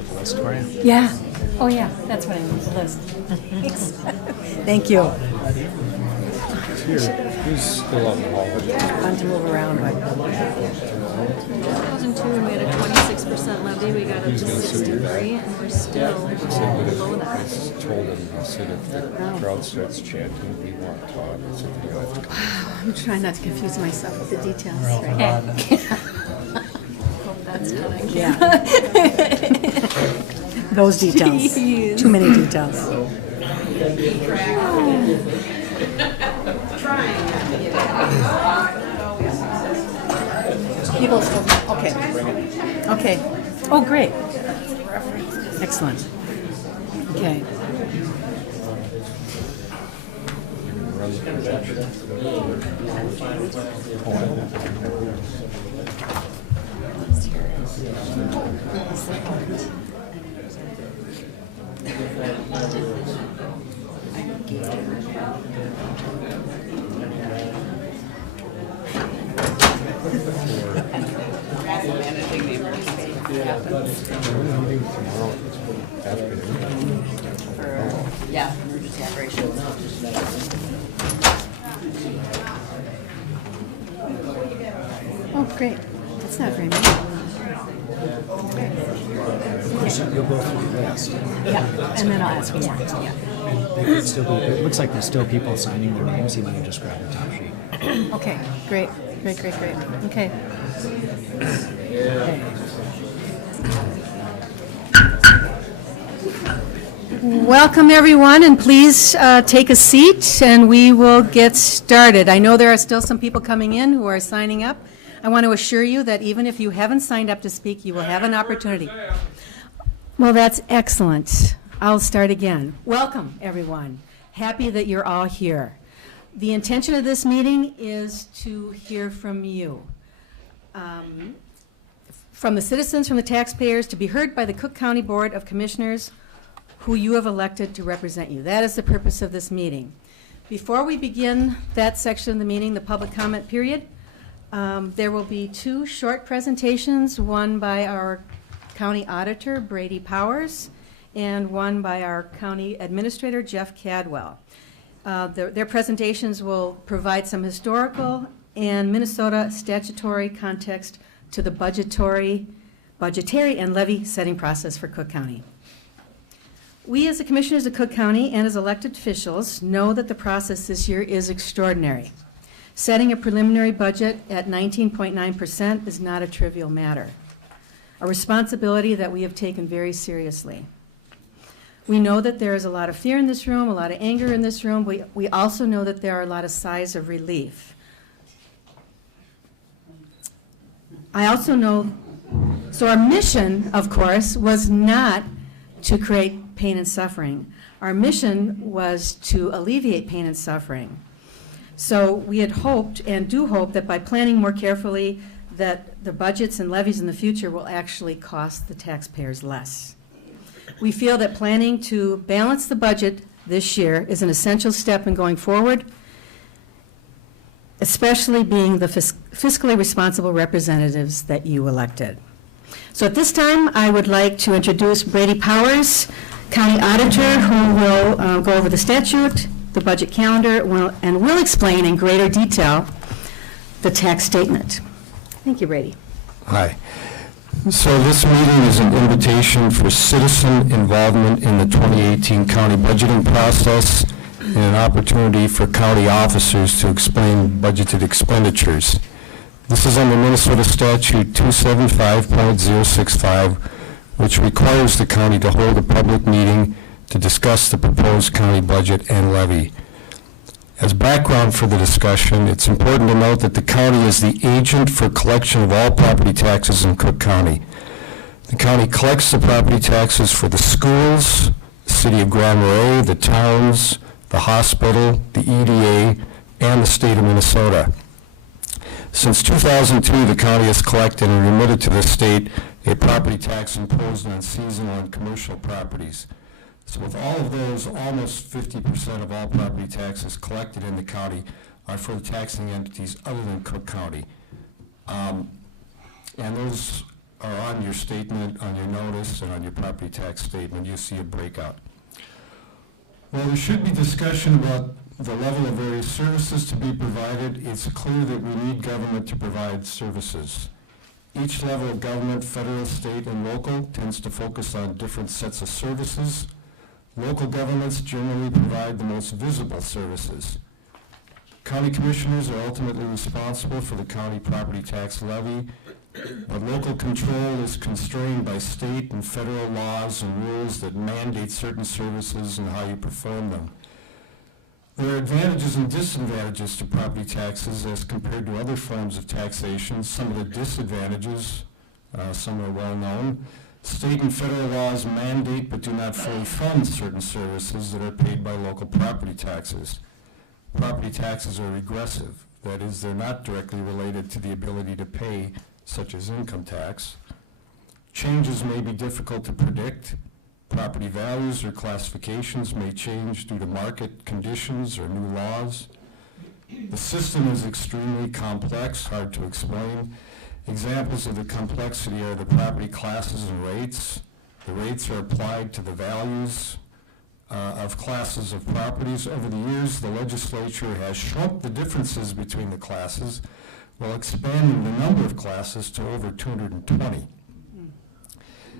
get the list for you? Yeah. Oh, yeah. That's what I need, the list. Thanks. Thank you. Who's still on the hall? Fun to move around, but 2002, we had a 26% levy. We got up to 63, and we're still below that. I told him, I said, if the crowd starts chanting, we want to talk. I said, you have to come. I'm trying not to confuse myself with the details. Hope that's done. I Yeah. can't. Those details. Jeez. Too many details. People still, okay. Okay. Oh, great. Excellent. Okay. Yeah, emergency operations. Oh, great. That's not very many. You'll go through the list. Yeah, and then I'll ask you more. Yeah. And they could still be, it looks like there's still people signing their names. You might just grab the top sheet. Okay, great. Great, great, great. Okay. Okay. Welcome, everyone, and please take a seat, and we will get started. I know there are still some people coming in who are signing up. I want to assure you that even if you haven't signed up to speak, you will have an opportunity. Well, that's excellent. I'll start again. Welcome, everyone. Happy that you're all here. The intention of this meeting is to hear from you. From the citizens, from the taxpayers, to be heard by the Cook County Board of Commissioners, who you have elected to represent you. That is the purpose of this meeting. Before we begin that section of the meeting, the public comment period, there will be two short presentations, one by our county auditor, Brady Powers, and one by our county administrator, Jeff Cadwell. Their presentations will provide some historical and Minnesota statutory context to the budgetary and levy setting process for Cook County. We as the commissioners of Cook County and as elected officials know that the process this year is extraordinary. Setting a preliminary budget at 19.9% is not a trivial matter, a responsibility that we have taken very seriously. We know that there is a lot of fear in this room, a lot of anger in this room. We also know that there are a lot of sighs of relief. I also know, so our mission, of course, was not to create pain and suffering. Our mission was to alleviate pain and suffering. So we had hoped and do hope that by planning more carefully that the budgets and levies in the future will actually cost the taxpayers less. We feel that planning to balance the budget this year is an essential step in going forward, especially being the fiscally responsible representatives that you elected. So at this time, I would like to introduce Brady Powers, County Auditor, who will go over the statute, the budget calendar, and will explain in greater detail the tax statement. Thank you, Brady. Hi. So this meeting is an invitation for citizen involvement in the 2018 county budgeting process and an opportunity for county officers to explain budgeted expenditures. This is under Minnesota Statute 275.065, which requires the county to hold a public meeting to discuss the proposed county budget and levy. As background for the discussion, it's important to note that the county is the agent for collection of all property taxes in Cook County. The county collects the property taxes for the schools, the city of Grand Marais, the towns, the hospital, the EDA, and the state of Minnesota. Since 2002, the county has collected and remitted to the state a property tax imposed on seasonal and commercial properties. So with all of those, almost 50% of all property taxes collected in the county are for the taxing entities other than Cook County. And those are on your statement, on your notice, and on your property tax statement. You see a breakout. While there should be discussion about the level of various services to be provided, it's clear that we need government to provide services. Each level of government, federal, state, and local, tends to focus on different sets of services. Local governments generally provide the most visible services. County commissioners are ultimately responsible for the county property tax levy, but local control is constrained by state and federal laws and rules that mandate certain services and how you perform them. There are advantages and disadvantages to property taxes as compared to other forms of taxation. Some of the disadvantages, some are well known. State and federal laws mandate but do not fully fund certain services that are paid by local property taxes. Property taxes are regressive. That is, they're not directly related to the ability to pay, such as income tax. Changes may be difficult to predict. Property values or classifications may change due to market conditions or new laws. The system is extremely complex, hard to explain. Examples of the complexity are the property classes and rates. The rates are applied to the values of classes of properties. Over the years, the legislature has shrunk the differences between the classes while expanding the number of classes to over 220.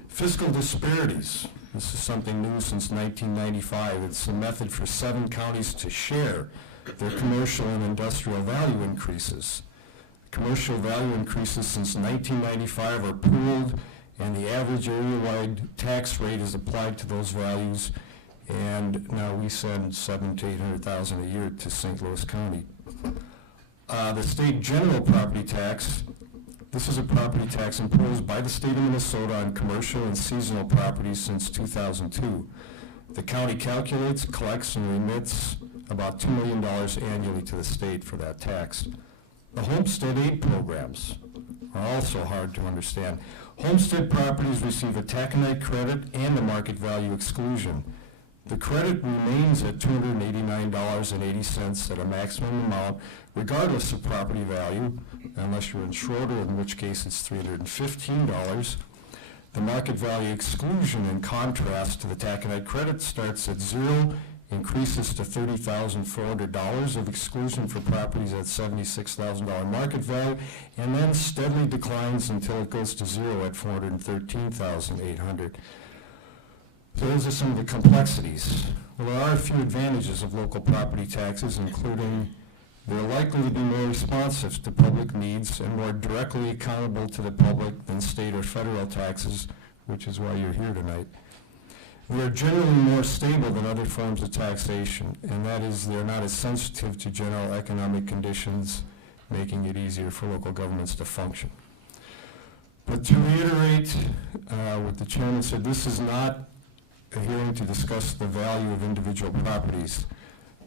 Fiscal disparities. This is something new since 1995. It's a method for 7 counties to share their commercial and industrial value increases. Commercial value increases since 1995 are pooled, and the average area-wide tax rate is applied to those values. And now we send $700,000 to $800,000 a year to St. Louis County. The state general property tax. This is a property tax imposed by the state of Minnesota on commercial and seasonal properties since 2002. The county calculates, collects, and remits about $2 million annually to the state for that tax. The homestead aid programs are also hard to understand. Homestead properties receive a taconite credit and a market value exclusion. The credit remains at $289.80 at a maximum amount, regardless of property value, unless you're in Schroeder, in which case it's $315. The market value exclusion, in contrast to the taconite credit, starts at 0, increases to $30,400 of exclusion for properties at $76,000 market value, and then steadily declines until it goes to 0 at $413,800. So those are some of the complexities. Well, there are a few advantages of local property taxes, including they're likely to be more responsive to public needs and more directly accountable to the public than state or federal taxes, which is why you're here tonight. They're generally more stable than other forms of taxation, and that is they're not as sensitive to general economic conditions, making it easier for local governments to function. But to reiterate what the chairman said, this is not a hearing to discuss the value of individual properties.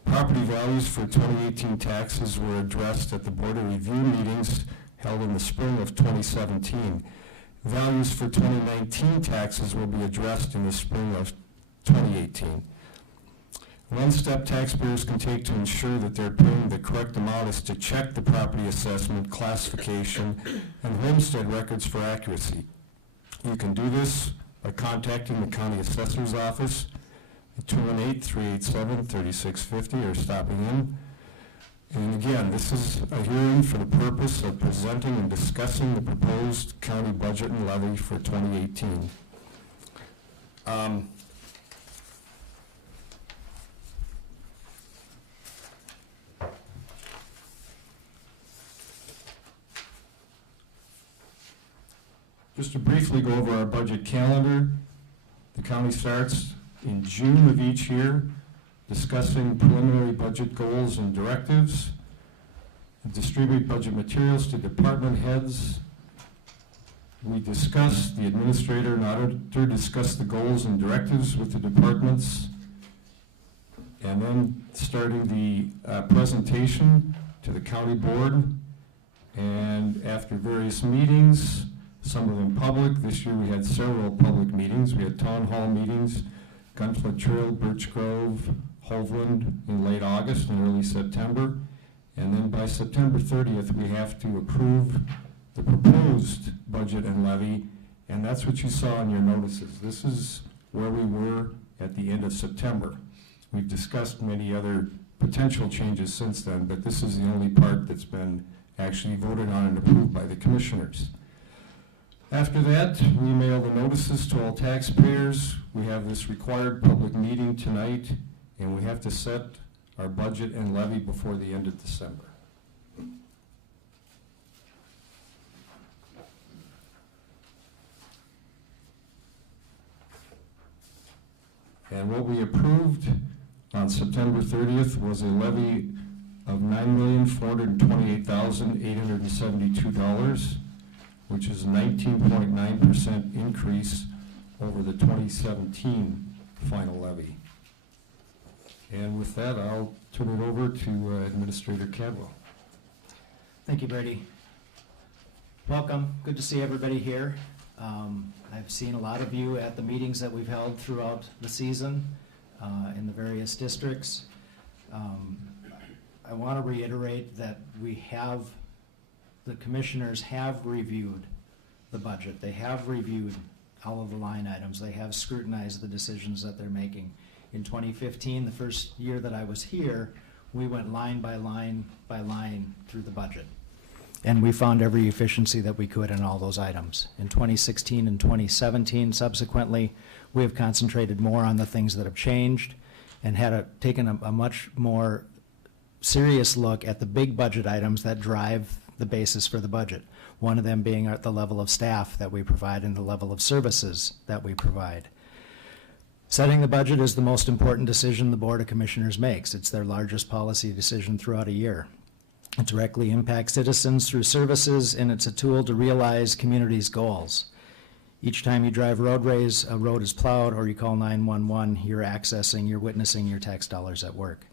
Property values for 2018 taxes were addressed at the Board of Review meetings held in the spring of 2017. Values for 2019 taxes will be addressed in the spring of 2018. One step taxpayers can take to ensure that they're paying the correct amount is to check the property assessment, classification, and homestead records for accuracy. You can do this by contacting the county assessor's office at 218-387-3650 or stopping in. And again, this is a hearing for the purpose of presenting and discussing the proposed county budget and levy for 2018. Just to briefly go over our budget calendar, the county starts in June of each year, discussing preliminary budget goals and directives, distribute budget materials to department heads. We discuss, the administrator and auditor discuss the goals and directives with the departments, and then starting the presentation to the county board, and after various meetings, some of them public. This year we had several public meetings. We had town hall meetings, Gunflint Trail, Birch Grove, Hovland in late August and early September. And then by September 30th, we have to approve the proposed budget and levy And that's what you saw in your notices. This is where we were at the end of September. We've discussed many other potential changes since then, but this is the only part that's been actually voted on and approved by the commissioners. After that, we mail the notices to all taxpayers. We have this required public meeting tonight, and we have to set our budget and levy before the end of December. And what we approved on September 30th was a levy of $9,428,872, which is a 19.9% increase over the 2017 final levy. And with that, I'll turn it over to Administrator Cadwell. Thank you, Brady. Welcome. Good to see everybody here. I've seen a lot of you at the meetings that we've held throughout the season in the various districts. I want to reiterate that the commissioners have reviewed the budget. They have reviewed all of the line items. They have scrutinized the decisions that they're making. In 2015, the first year that I was here, we went line by line by line through the budget. And we found every efficiency that we could in all those items. In 2016 and 2017, subsequently, we have concentrated more on the things that have changed and taken a much more serious look at the big budget items that drive the basis for the budget. One of them being at the level of staff that we provide and the level of services that we provide. Setting the budget is the most important decision the Board of Commissioners makes. It's their largest policy decision throughout a year. It directly impacts citizens through services, and it's a tool to realize communities' goals. Each time you drive roadways, a road is plowed, or you call 911, you're witnessing your tax dollars at work.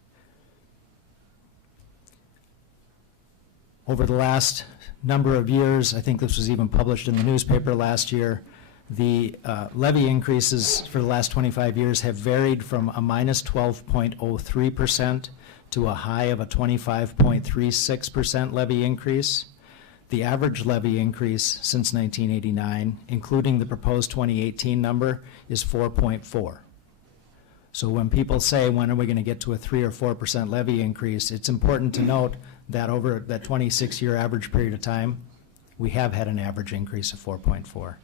Over the last number of years, I think this was even published in the newspaper last year, the levy increases for the last 25 years have varied from a minus 12.03% to a high of a 25.36% levy increase. The average levy increase since 1989, including the proposed 2018 number, is 4.4. So when people say, when are we going to get to a 3 or 4% levy increase, it's important to note that over that 26-year average period of time, we have had an average increase of 4.4.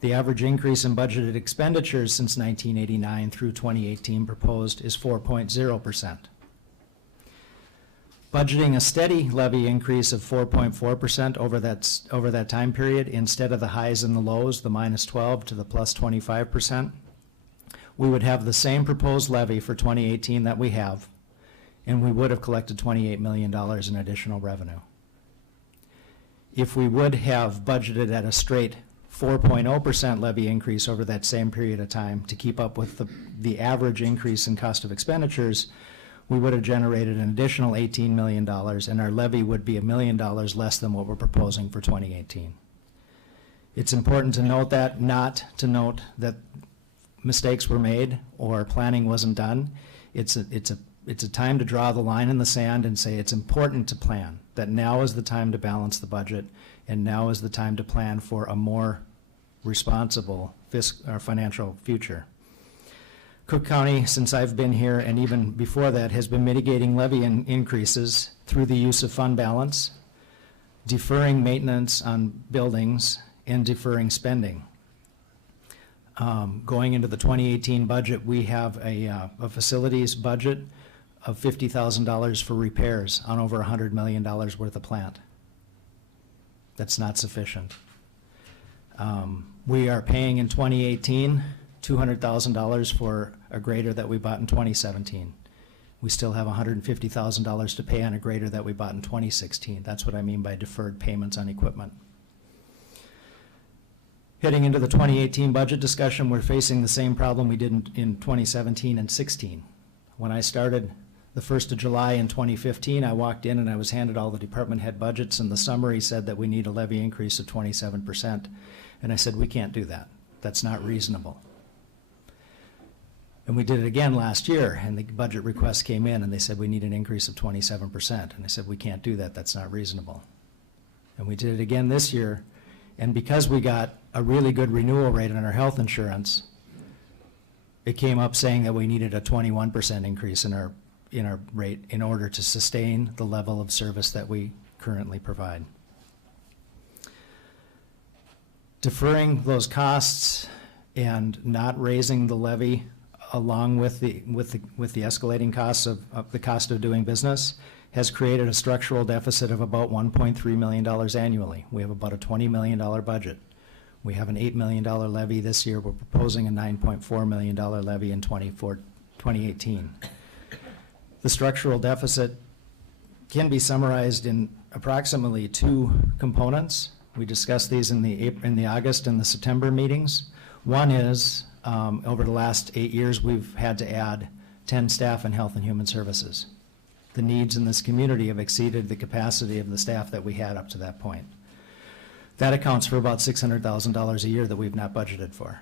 The average increase in budgeted expenditures since 1989 through 2018 proposed is 4.0%. Budgeting a steady levy increase of 4.4% over that time period, instead of the highs and the lows, the minus 12 to the plus 25%, we would have the same proposed levy for 2018 that we have, and we would have collected $28 million in additional revenue. If we would have budgeted at a straight 4.0% levy increase over that same period of time to keep up with the average increase in cost of expenditures, we would have generated an additional $18 million, and our levy would be $1 million less than what we're proposing for 2018. It's important to note that, not to note that mistakes were made or planning wasn't done. It's a time to draw the line in the sand and say it's important to plan, that now is the time to balance the budget, and now is the time to plan for a more responsible financial future. Cook County, since I've been here and even before that, has been mitigating levy increases through the use of fund balance, deferring maintenance on buildings, and deferring spending. Going into the 2018 budget, we have a facilities budget of $50,000 for repairs on over $100 million worth of plant. That's not sufficient. We are paying in 2018 $200,000 for a grader that we bought in 2017. We still have $150,000 to pay on a grader that we bought in 2016. That's what I mean by deferred payments on equipment. Heading into the 2018 budget discussion, we're facing the same problem we did in 2017 and 16. When I started the 1st of July in 2015, I walked in and I was handed all the department head budgets, and the summary said that we need a levy increase of 27%. And I said, we can't do that. That's not reasonable. And we did it again last year, and the budget requests came in, and they said we need an increase of 27%. And I said, we can't do that. That's not reasonable. And we did it again this year, And because we got a really good renewal rate on our health insurance, it came up saying that we needed a 21% increase in our rate in order to sustain the level of service that we currently provide. Deferring those costs and not raising the levy along with the escalating costs of the cost of doing business has created a structural deficit of about $1.3 million annually. We have about a $20 million budget. We have an $8 million levy this year. We're proposing a $9.4 million levy in 2018. The structural deficit can be summarized in approximately two components. We discussed these in the August and the September meetings. One is, over the last 8 years, we've had to add 10 staff in Health and Human Services. The needs in this community have exceeded the capacity of the staff that we had up to that point. That accounts for about $600,000 a year that we've not budgeted for.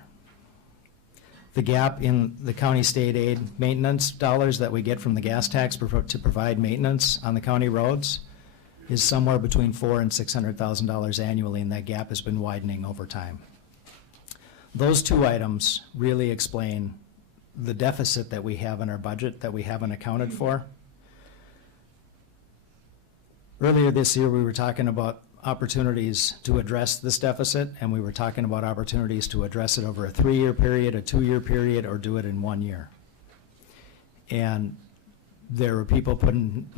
The gap in the county state aid maintenance dollars that we get from the gas tax to provide maintenance on the county roads is somewhere between $400,000 and $600,000 annually, and that gap has been widening over time. Those two items really explain the deficit that we have in our budget that we haven't accounted for. Earlier this year, we were talking about opportunities to address this deficit, and we were talking about opportunities to address it over a 3-year period, a 2-year period, or do it in 1 year. And there were people putting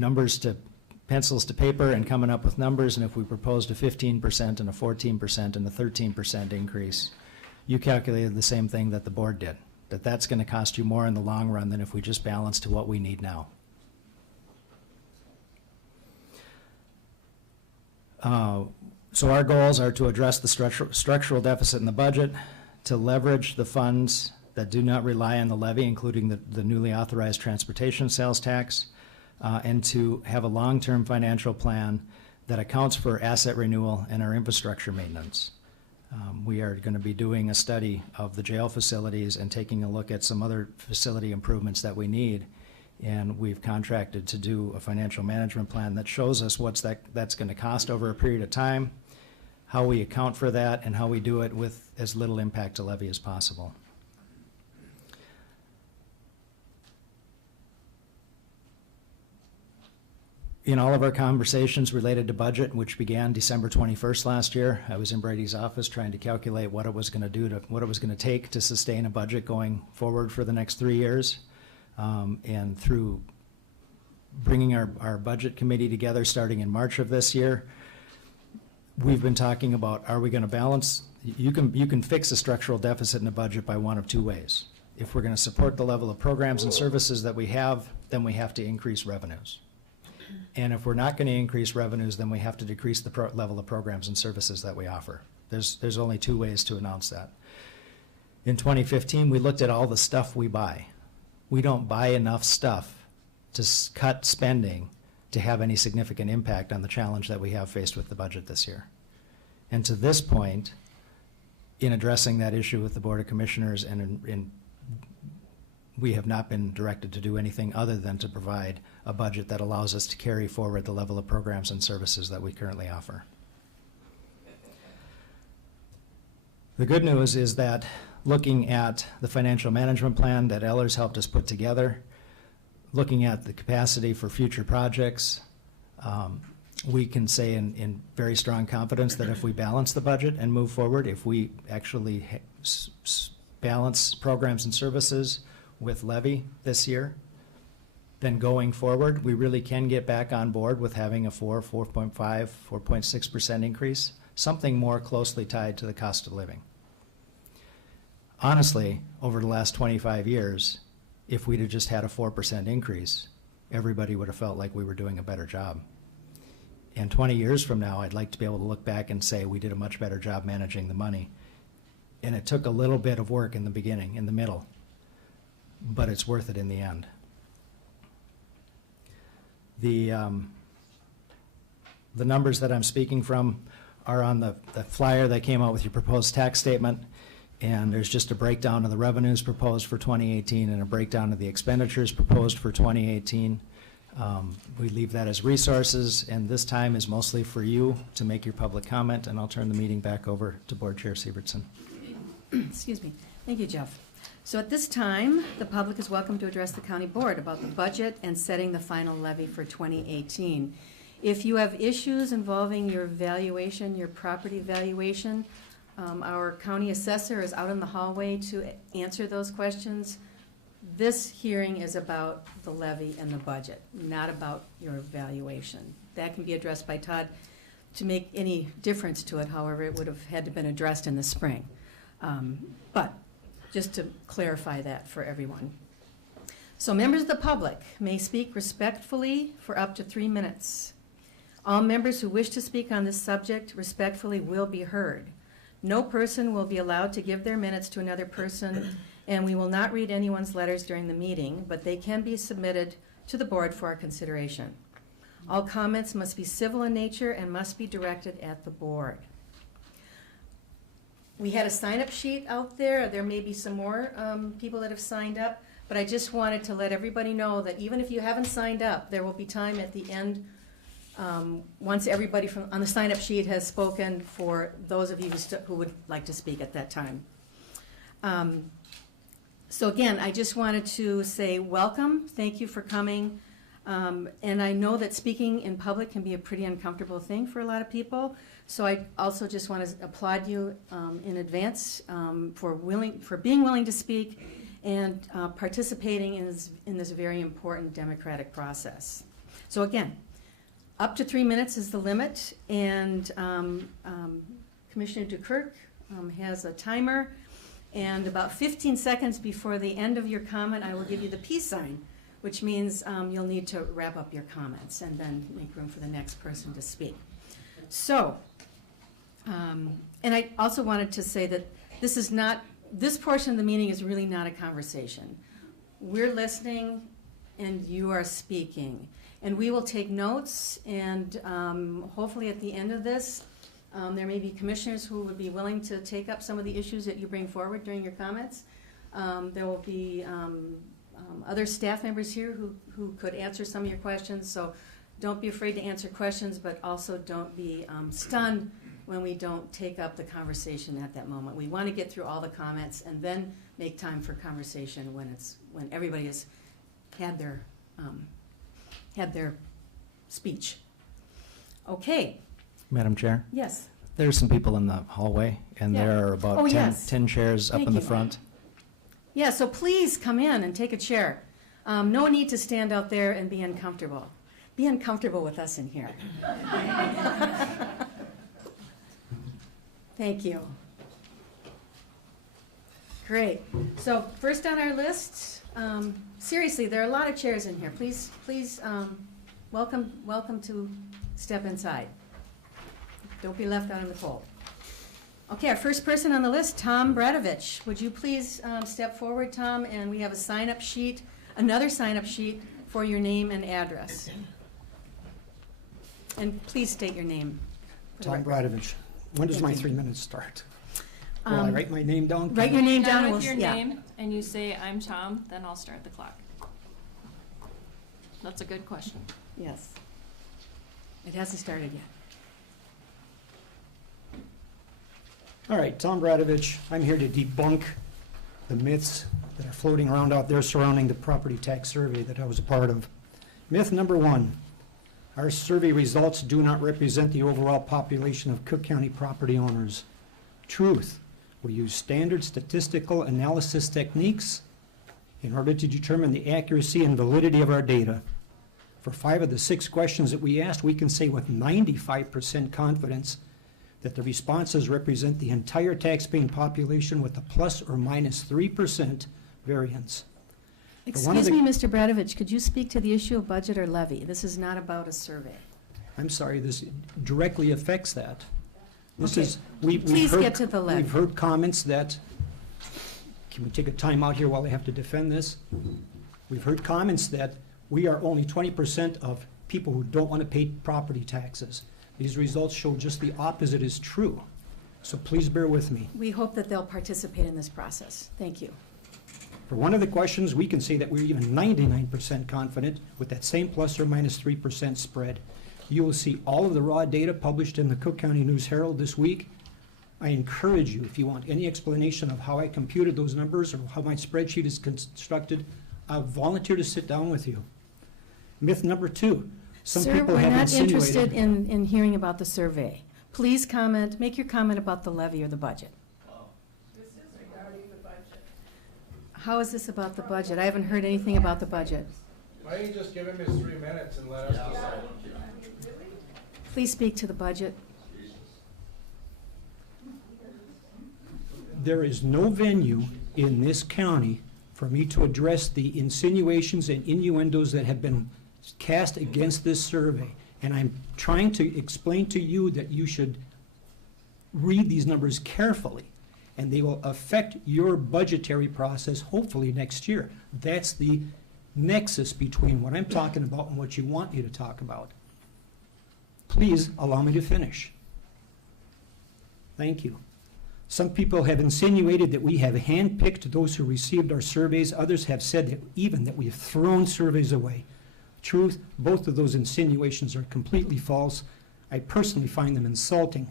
pencils to paper and coming up with numbers, and if we proposed a 15% and a 14% and a 13% increase, you calculated the same thing that the board did, that's going to cost you more in the long run than if we just balance to what we need now. So our goals are to address the structural deficit in the budget, to leverage the funds that do not rely on the levy, including the newly authorized transportation sales tax, and to have a long-term financial plan that accounts for asset renewal and our infrastructure maintenance. We are going to be doing a study of the jail facilities and taking a look at some other facility improvements that we need. And we've contracted to do a financial management plan that shows us that's going to cost over a period of time, how we account for that, and how we do it with as little impact to levy as possible. In all of our conversations related to budget, which began December 21st last year, I was in Brady's office trying to calculate what it was going to do what it was going to take to sustain a budget going forward for the next 3 years. And through bringing our budget committee together starting in March of this year, we've been talking about, are we going to balance? You can fix a structural deficit in a budget by one of two ways. If we're going to support the level of programs and services that we have, then we have to increase revenues. And if we're not going to increase revenues, then we have to decrease the level of programs and services that we offer. There's only two ways to announce that. In 2015, we looked at all the stuff we buy. We don't buy enough stuff to cut spending to have any significant impact on the challenge that we have faced with the budget this year. And to this point, in addressing that issue with the Board of Commissioners, and we have not been directed to do anything other than to provide a budget that allows us to carry forward the level of programs and services that we currently offer. The good news is that looking at the financial management plan that Ellers helped us put together, looking at the capacity for future projects, we can say in very strong confidence that if we balance the budget and move forward, if we actually balance programs and services with levy this year, then going forward, we really can get back on board with having a 4.5, 4.6% increase, something more closely tied to the cost of living. Honestly, over the last 25 years, if we'd have just had a 4% increase, everybody would have felt like we were doing a better job. And 20 years from now, I'd like to be able to look back and say we did a much better job managing the money. And it took a little bit of work in the beginning, in the middle, but it's worth it in the end. The numbers that I'm speaking from are on the flyer that came out with your proposed tax statement. And there's just a breakdown of the revenues proposed for 2018 and a breakdown of the expenditures proposed for 2018. We leave that as resources, and this time is mostly for you to make your public comment, and I'll turn the meeting back over to Board Chair Siebertson. Excuse me. Thank you, Jeff. So at this time, the public is welcome to address the county board about the budget and setting the final levy for 2018. If you have issues involving your valuation, your property valuation, our county assessor is out in the hallway to answer those questions. This hearing is about the levy and the budget, not about your valuation. That can be addressed by Todd to make any difference to it. However, it would have had to been addressed in the spring. But just to clarify that for everyone. So members of the public may speak respectfully for up to 3 minutes. All members who wish to speak on this subject respectfully will be heard. No person will be allowed to give their minutes to another person, and we will not read anyone's letters during the meeting, but they can be submitted to the board for our consideration. All comments must be civil in nature and must be directed at the board. We had a sign-up sheet out there. There may be some more people that have signed up, but I just wanted to let everybody know that even if you haven't signed up, there will be time at the end, once everybody on the sign-up sheet has spoken, for those of you who would like to speak at that time. So again, I just wanted to say welcome. Thank you for coming. And I know that speaking in public can be a pretty uncomfortable thing for a lot of people. So I also just want to applaud you in advance for being willing to speak and participating in this very important democratic process. So again, up to 3 minutes is the limit, and Commissioner Dukirk has a timer, and about 15 seconds before the end of your comment, I will give you the peace sign, which means you'll need to wrap up your comments and then make room for the next person to speak. So, and I also wanted to say that this portion of the meeting is really not a conversation. We're listening and you are speaking. And we will take notes, and hopefully at the end of this, there may be commissioners who would be willing to take up some of the issues that you bring forward during your comments. There will be other staff members here who could answer some of your questions, so don't be afraid to answer questions, but also don't be stunned when we don't take up the conversation at that moment. We want to get through all the comments and then make time for conversation when everybody has had their speech. Okay. Madam Chair, Yes. there's some people in the hallway, and Yeah. there are about Oh, 10, yes. 10 chairs up Thank in the you. front. Yeah, so please come in and take a chair. No need to stand out there and be uncomfortable. Be uncomfortable with us in here. Thank you. Great. So first on our list, seriously, there are a lot of chairs in here. Please, welcome to step inside. Don't be left out in the cold. Okay, our first person on the list, Tom Bradovich. Would you please step forward, Tom? And we have a sign-up sheet, another sign-up sheet for your name and address. And please state your name. Tom Bradovich. When does my 3 minutes start? Will I write my name down? Write your name down. Now and with your yeah. name, and you say, "I'm Tom," then I'll start the clock. That's a good question. Yes. It hasn't started yet. All right, Tom Bradovich. I'm here to debunk the myths that are floating around out there surrounding the property tax survey that I was a part of. Myth number 1, our survey results do not represent the overall population of Cook County property owners. Truth, we use standard statistical analysis techniques in order to determine the accuracy and validity of our data. For 5 of the 6 questions that we asked, we can say with 95% confidence that the responses represent the entire taxpaying population with a plus or minus 3% variance. Excuse me, Mr. Bradovich, could you speak to the issue of budget or levy? This is not about a survey. I'm sorry, this directly affects that. This Okay. is, Please get to the levy. We've heard comments that, can we take a time out here while I have to defend this? We've heard comments that we are only 20% of people who don't want to pay property taxes. These results show just the opposite is true. So please bear with me. We hope that they'll participate in this process. Thank you. For one of the questions, we can say that we're even 99% confident with that same plus or minus 3% spread. You will see all of the raw data published in the Cook County News Herald this week. I encourage you, if you want any explanation of how I computed those numbers or how my spreadsheet is constructed, I'll volunteer to sit down with you. Myth number 2. Some Sir, people we're have not interested insinuated. in hearing about the survey. Please comment, make your comment about the levy or the budget. How is this about the budget? I haven't heard anything about the budget. Why don't you just give him his 3 minutes and let us decide? Please speak to the budget. There is no venue in this county for me to address the insinuations and innuendos that have been cast against this survey. And I'm trying to explain to you that you should read these numbers carefully, and they will affect your budgetary process hopefully next year. That's the nexus between what I'm talking about and what you want me to talk about. Please allow me to finish. Thank you. Some people have insinuated that we have handpicked those who received our surveys. Others have said that even that we have thrown surveys away. Truth, both of those insinuations are completely false. I personally find them insulting.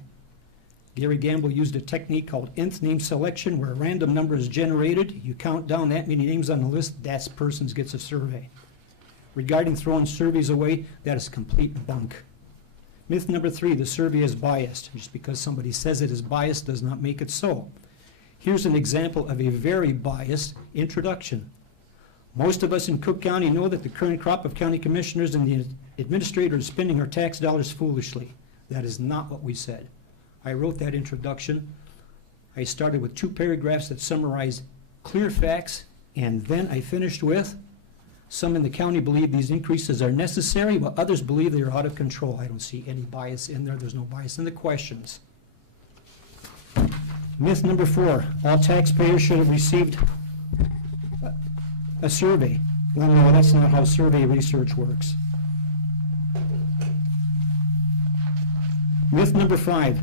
Gary Gamble used a technique called nth name selection, where a random number is generated. You count down that many names on the list, that person gets a survey. Regarding throwing surveys away, that is complete bunk. Myth number 3, the survey is biased. Just because somebody says it is biased does not make it so. Here's an example of a very biased introduction. Most of us in Cook County know that the current crop of county commissioners and the administrator is spending our tax dollars foolishly. That is not what we said. I wrote that introduction. I started with 2 paragraphs that summarized clear facts, and then I finished with, some in the county believe these increases are necessary, while others believe they are out of control. I don't see any bias in there. There's no bias in the questions. Myth number 4, all taxpayers should have received a survey. Well, no, that's not how survey research works. Myth number 5,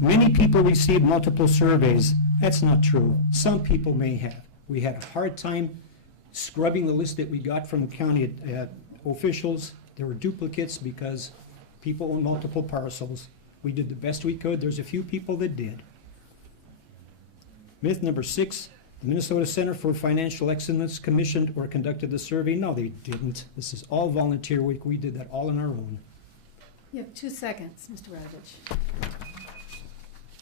many people received multiple surveys. That's not true. Some people may have. We had a hard time scrubbing the list that we got from county officials. There were duplicates because people own multiple parcels. We did the best we could. There's a few people that did. Myth number 6, the Minnesota Center for Financial Excellence commissioned or conducted the survey. No, they didn't. This is all volunteer work. We did that all on our own. You have 2 seconds, Mr. Radovich.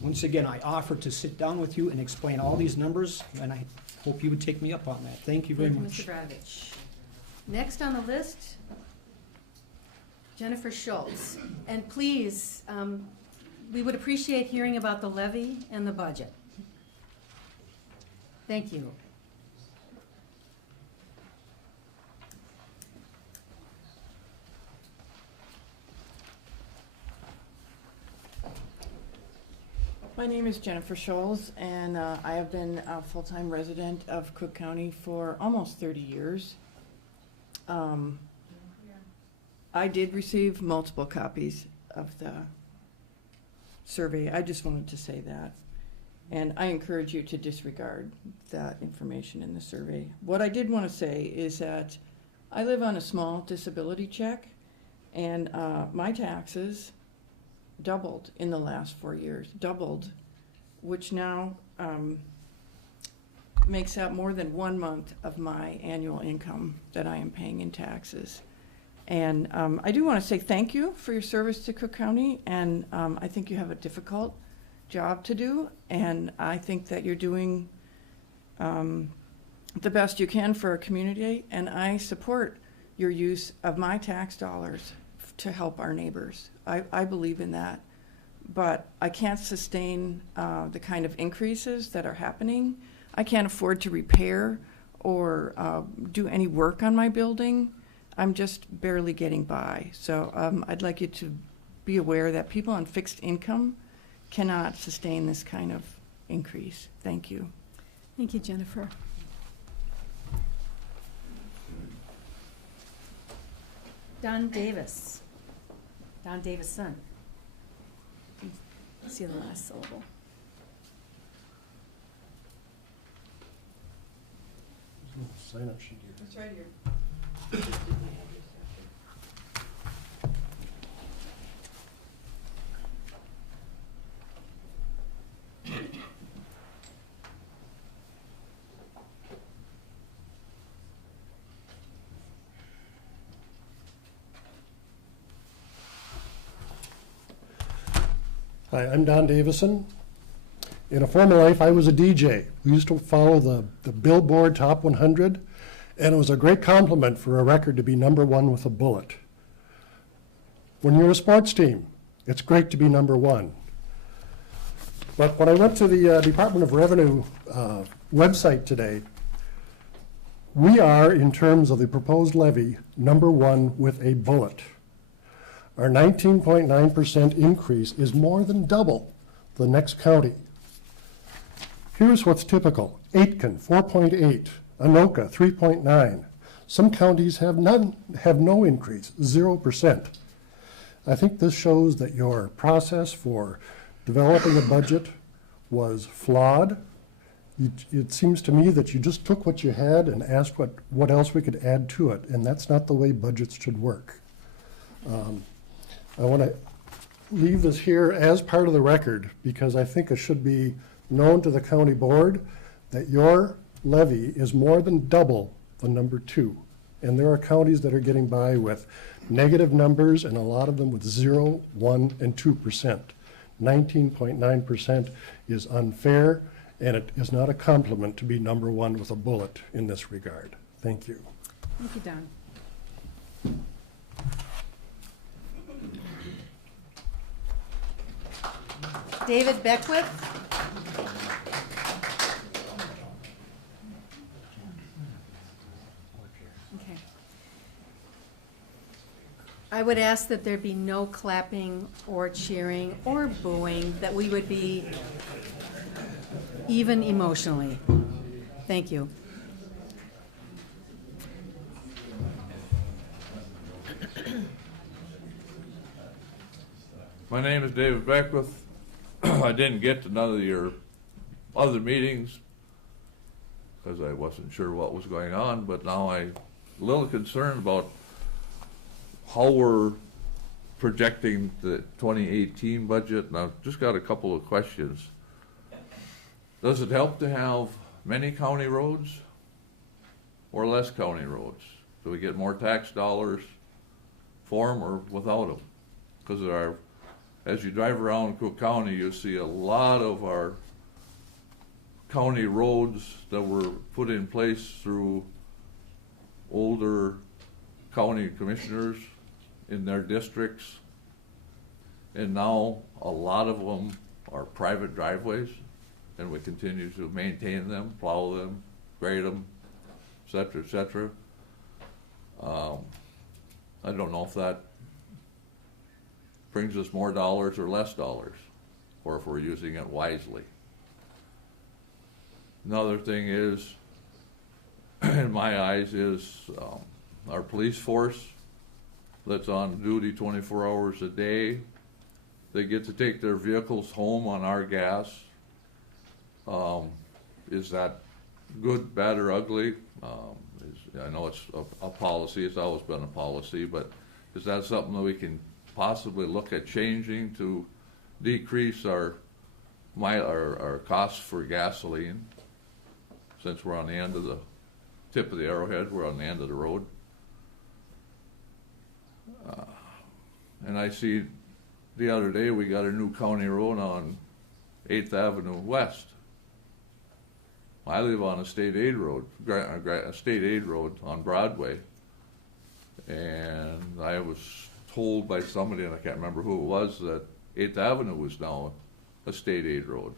Once again, I offered to sit down with you and explain all these numbers, and I hope you would take me up on that. Thank you very Thank much. you, Mr. Radovich. Next on the list, Jennifer Schultz. And please, we would appreciate hearing about the levy and the budget. Thank you. My name is Jennifer Scholes, and I have been a full-time resident of Cook County for almost 30 years. I did receive multiple copies of the survey. I just wanted to say that. And I encourage you to disregard that information in the survey. What I did want to say is that I live on a small disability check, and my taxes doubled in the last 4 years, doubled, which now makes out more than 1 month of my annual income that I am paying in taxes. And I do want to say thank you for your service to Cook County, and I think you have a difficult job to do, and I think that you're doing the best you can for our community, and I support your use of my tax dollars to help our neighbors. I believe in that, but I can't sustain the kind of increases that are happening. I can't afford to repair or do any work on my building. I'm just barely getting by. So I'd like you to be aware that people on fixed income cannot sustain this kind of increase. Thank you. Thank you, Jennifer. Don Davis. Don Davison. See the last syllable. sign-up sheet here. It's right here. Hi, I'm Don Davison. In a former life, I was a DJ. We used to follow the Billboard Top 100, and it was a great compliment for a record to be #1 with a bullet. When you're a sports team, it's great to be #1. But when I went to the Department of Revenue website today, we are, in terms of the proposed levy, #1 with a bullet. Our 19.9% increase is more than double the next county. Here's what's typical. Aitkin, 4.8, Anoka, 3.9. Some counties have no increase, 0%. I think this shows that your process for developing a budget was flawed. It seems to me that you just took what you had and asked what else we could add to it, and that's not the way budgets should work. I want to leave this here as part of the record because I think it should be known to the county board that your levy is more than double the #2. And there are counties that are getting by with negative numbers and a lot of them with 0, 1, and 2%. 19.9% is unfair, and it is not a compliment to be #1 with a bullet in this regard. Thank you. Thank you, Don. David Beckwith. Okay. I would ask that there be no clapping or cheering or booing, that we would be even emotionally. Thank you. My name is David Beckwith. I didn't get to none of your other meetings because I wasn't sure what was going on, but now I'm a little concerned about how we're projecting the 2018 budget, and I've just got a couple of questions. Does it help to have many county roads or less county roads? Do we get more tax dollars for them or without them? Because there are, as you drive around Cook County, you see a lot of our county roads that were put in place through older county commissioners in their districts. And now a lot of them are private driveways, and we continue to maintain them, plow them, grade them, et cetera, et cetera. I don't know if that brings us more dollars or less dollars, or if we're using it wisely. Another thing is, in my eyes, is our police force that's on duty 24 hours a day. They get to take their vehicles home on our gas. Is that good, bad, or ugly? I know it's a policy, it's always been a policy, but is that something that we can possibly look at changing to decrease our costs for gasoline, since we're on the end of the tip of the arrowhead, we're on the end of the road? And I see the other day we got a new county road on 8th Avenue West. I live on a state aid road, on Broadway, and I was told by somebody, and I can't remember who it was, that 8th Avenue was now a state aid road.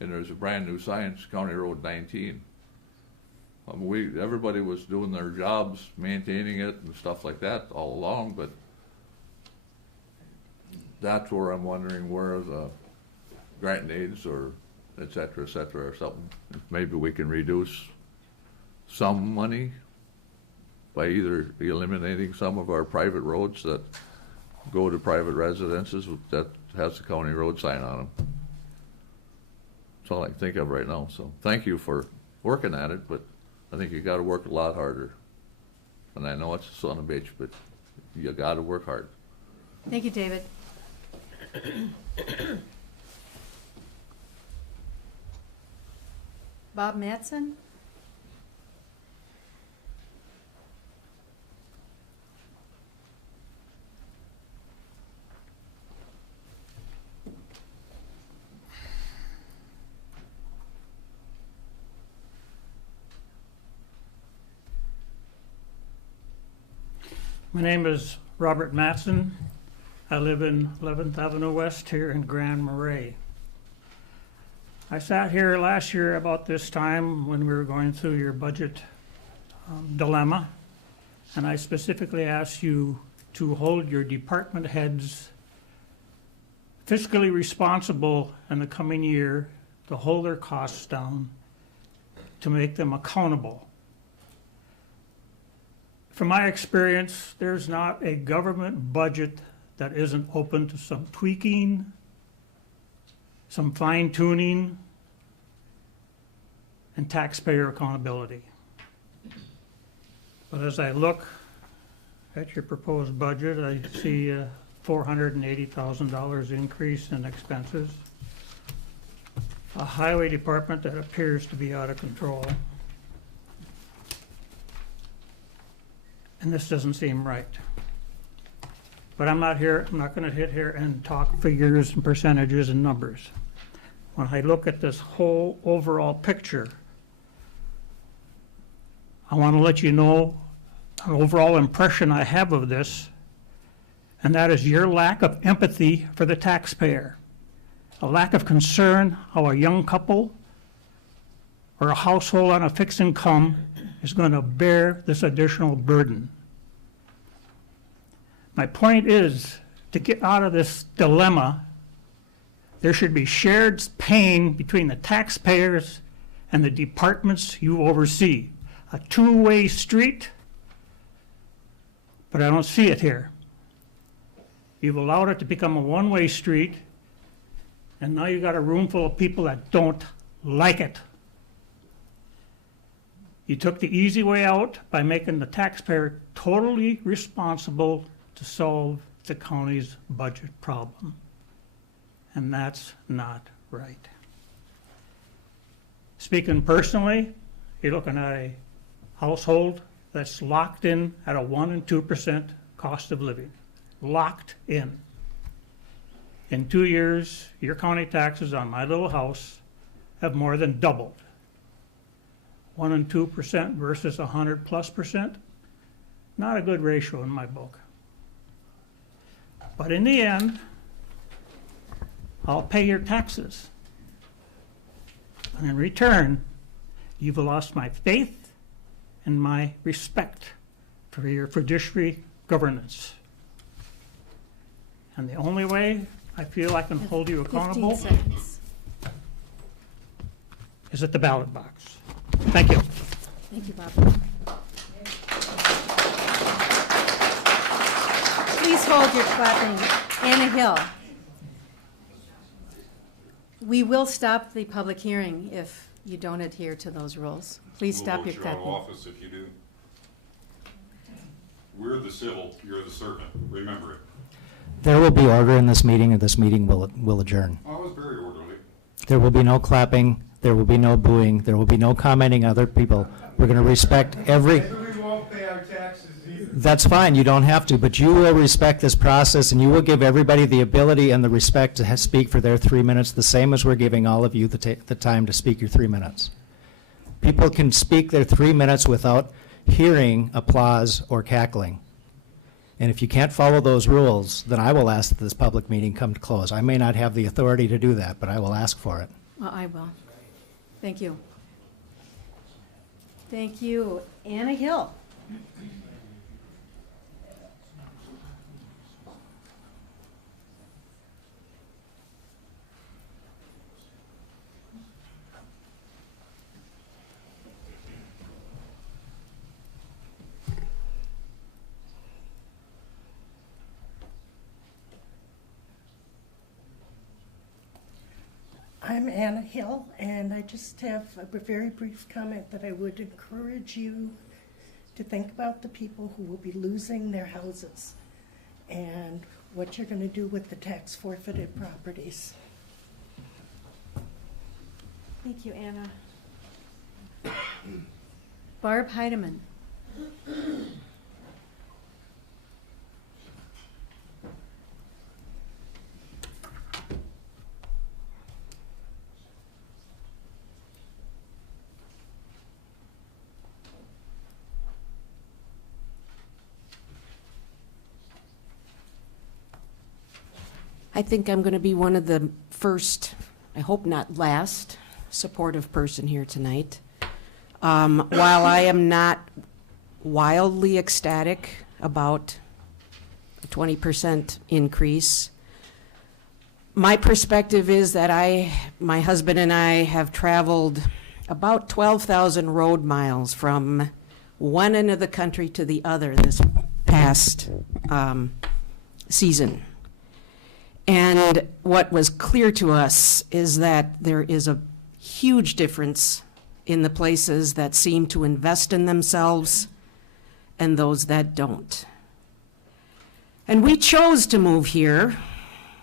And there's a brand new sign, County Road 19. Everybody was doing their jobs, maintaining it and stuff like that all along, but that's where I'm wondering where the grant aids or et cetera, or something. Maybe we can reduce some money by either eliminating some of our private roads that go to private residences that has the county road sign on them. That's all I can think of right now. So thank you for working at it, but I think you gotta work a lot harder. And I know it's a son of a bitch, but you gotta work hard. Thank you, David. Bob Mattson? My name is Robert Mattson. I live in 11th Avenue West here in Grand Marais. I sat here last year about this time when we were going through your budget dilemma, and I specifically asked you to hold your department heads fiscally responsible in the coming year, to hold their costs down, to make them accountable. From my experience, there's not a government budget that isn't open to some tweaking, some fine-tuning, and taxpayer accountability. But as I look at your proposed budget, I see a $480,000 increase in expenses, a highway department that appears to be out of control, and this doesn't seem right. But I'm not going to hit here and talk figures and percentages and numbers. When I look at this whole overall picture, I want to let you know an overall impression I have of this, and that is your lack of empathy for the taxpayer, a lack of concern how a young couple or a household on a fixed income is going to bear this additional burden. My point is, to get out of this dilemma, there should be shared pain between the taxpayers and the departments you oversee. A two-way street, but I don't see it here. You've allowed it to become a one-way street, and now you've got a room full of people that don't like it. You took the easy way out by making the taxpayer totally responsible to solve the county's budget problem. And that's not right. Speaking personally, you're looking at a household that's locked in at a 1% and 2% cost of living. Locked in. In 2 years, your county taxes on my little house have more than doubled. 1% and 2% versus 100+%. Not a good ratio in my book. But in the end, I'll pay your taxes. And in return, you've lost my faith and my respect for your fiduciary governance. And the only way I feel I can hold you accountable 15 seconds. is at the ballot box. Thank you. Thank you, Bob. Please hold your clapping. Anna Hill. We will stop the public hearing if you don't adhere to those rules. Please stop your We'll vote you out of clapping. office if you do. We're the civil, you're the servant. Remember it. There will be order in this meeting, and this meeting will adjourn. I was very orderly. There will be no clapping, there will be no booing, there will be no commenting on other people. We're going to respect every... Maybe we won't pay our taxes either. That's fine, you don't have to, but you will respect this process, and you will give everybody the ability and the respect to speak for their 3 minutes, the same as we're giving all of you the time to speak your 3 minutes. People can speak their 3 minutes without hearing applause or cackling. And if you can't follow those rules, then I will ask that this public meeting come to close. I may not have the authority to do that, but I will ask for it. Well, I will. Thank you. Thank you. Anna Hill. I I'm Anna Hill, and I just have a very brief comment that I would encourage you to think about the people who will be losing their houses and what you're going to do with the tax forfeited properties. Thank you, Anna. Barb Heidemann. I think I'm going to be one of the first, I hope not last, supportive person here tonight. While I am not wildly ecstatic about a 20% increase, my perspective is that my husband and I have traveled about 12,000 road miles from one end of the country to the other this past season. And what was clear to us is that there is a huge difference in the places that seem to invest in themselves and those that don't. And we chose to move here.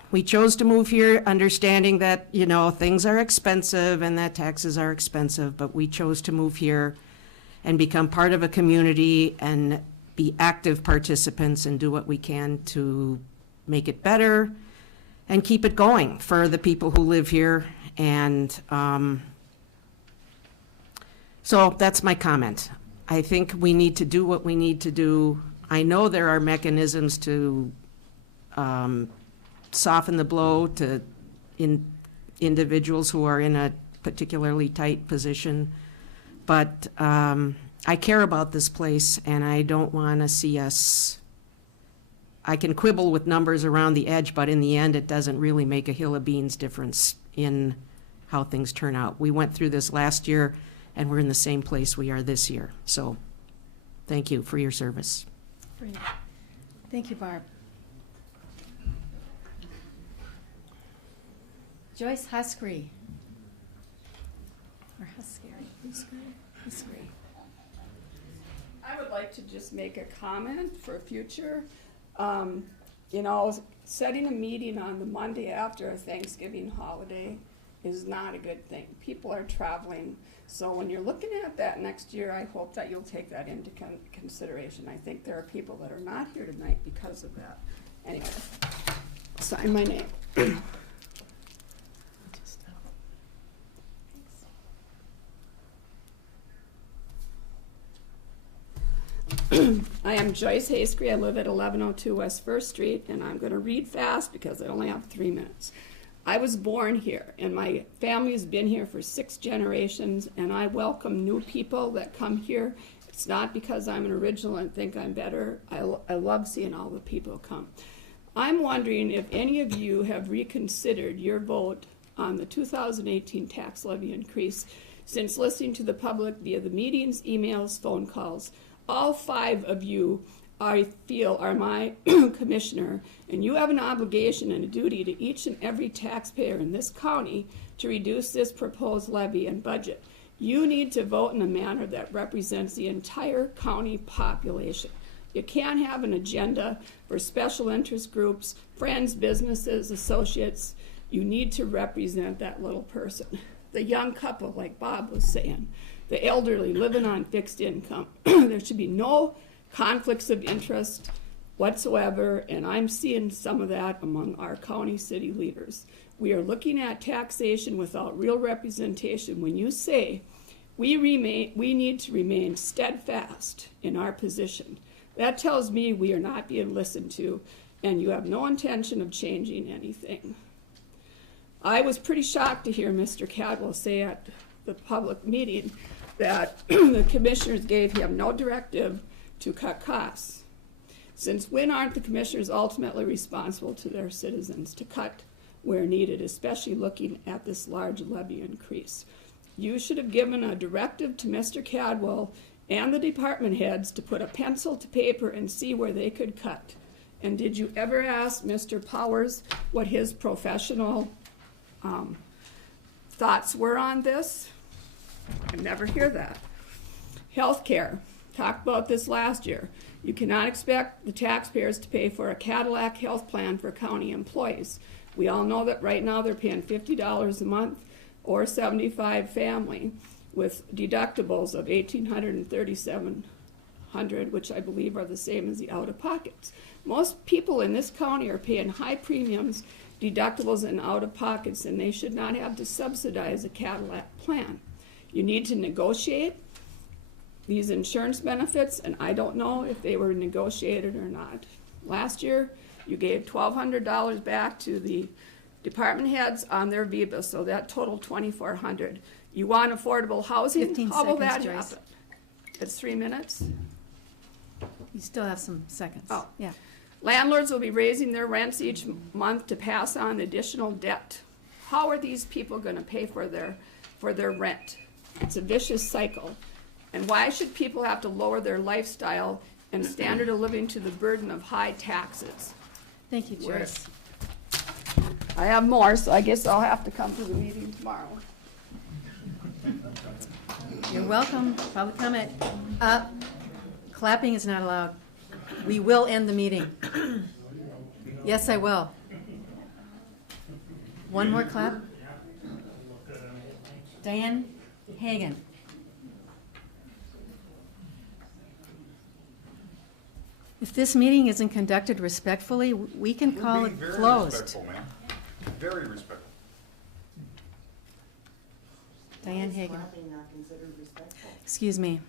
We chose to move here understanding that, you know, things are expensive and that taxes are expensive, but we chose to move here and become part of a community and be active participants and do what we can to make it better and keep it going for the people who live here. And so that's my comment. I think we need to do what we need to do. I know there are mechanisms to soften the blow to individuals who are in a particularly tight position, but I care about this place and I don't want to see us. I can quibble with numbers around the edge, but in the end, it doesn't really make a hill of beans difference in how things turn out. We went through this last year, and we're in the same place we are this year. So thank you for your service. Great. Thank you, Barb. Joyce Huskery. Or Huskery. I would like to just make a comment for future. You know, setting a meeting on the Monday after a Thanksgiving holiday is not a good thing. People are traveling. So when you're looking at that next year, I hope that you'll take that into consideration. I think there are people that are not here tonight because of that. Anyway, sign my name. I am Joyce Haskery. I live at 1102 West 1st Street, and I'm going to read fast because I only have 3 minutes. I was born here, and my family's been here for 6 generations, and I welcome new people that come here. It's not because I'm an original and think I'm better. I love seeing all the people come. I'm wondering if any of you have reconsidered your vote on the 2018 tax levy increase since listening to the public via the meetings, emails, phone calls. All 5 of you, I feel, are my commissioner, and you have an obligation and a duty to each and every taxpayer in this county to reduce this proposed levy and budget. You need to vote in a manner that represents the entire county population. You can't have an agenda for special interest groups, friends, businesses, associates. You need to represent that little person. The young couple, like Bob was saying, the elderly living on fixed income. There should be no conflicts of interest whatsoever, and I'm seeing some of that among our county city leaders. We are looking at taxation without real representation. When you say we need to remain steadfast in our position, that tells me we are not being listened to, and you have no intention of changing anything. I was pretty shocked to hear Mr. Cadwell say at the public meeting that the commissioners gave him no directive to cut costs. Since when aren't the commissioners ultimately responsible to their citizens to cut where needed, especially looking at this large levy increase? You should have given a directive to Mr. Cadwell and the department heads to put a pencil to paper and see where they could cut. And did you ever ask Mr. Powers what his professional thoughts were on this. I never hear that. Healthcare, talked about this last year. You cannot expect the taxpayers to pay for a Cadillac health plan for county employees. We all know that right now they're paying $50 a month or $75 family with deductibles of $1,800 and $3,700, which I believe are the same as the out-of-pockets. Most people in this county are paying high premiums, deductibles, and out-of-pockets, and they should not have to subsidize a Cadillac plan. You need to negotiate these insurance benefits, and I don't know if they were negotiated or not. Last year, you gave $1,200 back to the department heads on their VIBA, so that totaled $2,400. You want affordable housing? 15 How will seconds, that Joyce. happen? It's 3 minutes? You still have some seconds. Oh. Yeah. Landlords will be raising their rents each month to pass on additional debt. How are these people going to pay for their rent? It's a vicious cycle. And why should people have to lower their lifestyle and standard of living to the burden of high taxes? Thank you, Joyce. I have more, so I guess I'll have to come to the meeting tomorrow. You're welcome. Public comment. Clapping is not allowed. We will end the meeting. Yes, I will. One more clap. Diane Hagan. If this meeting isn't conducted respectfully, we can call it Very closed. respectful, ma'am. Very respectful. Diane Hagan. Excuse me.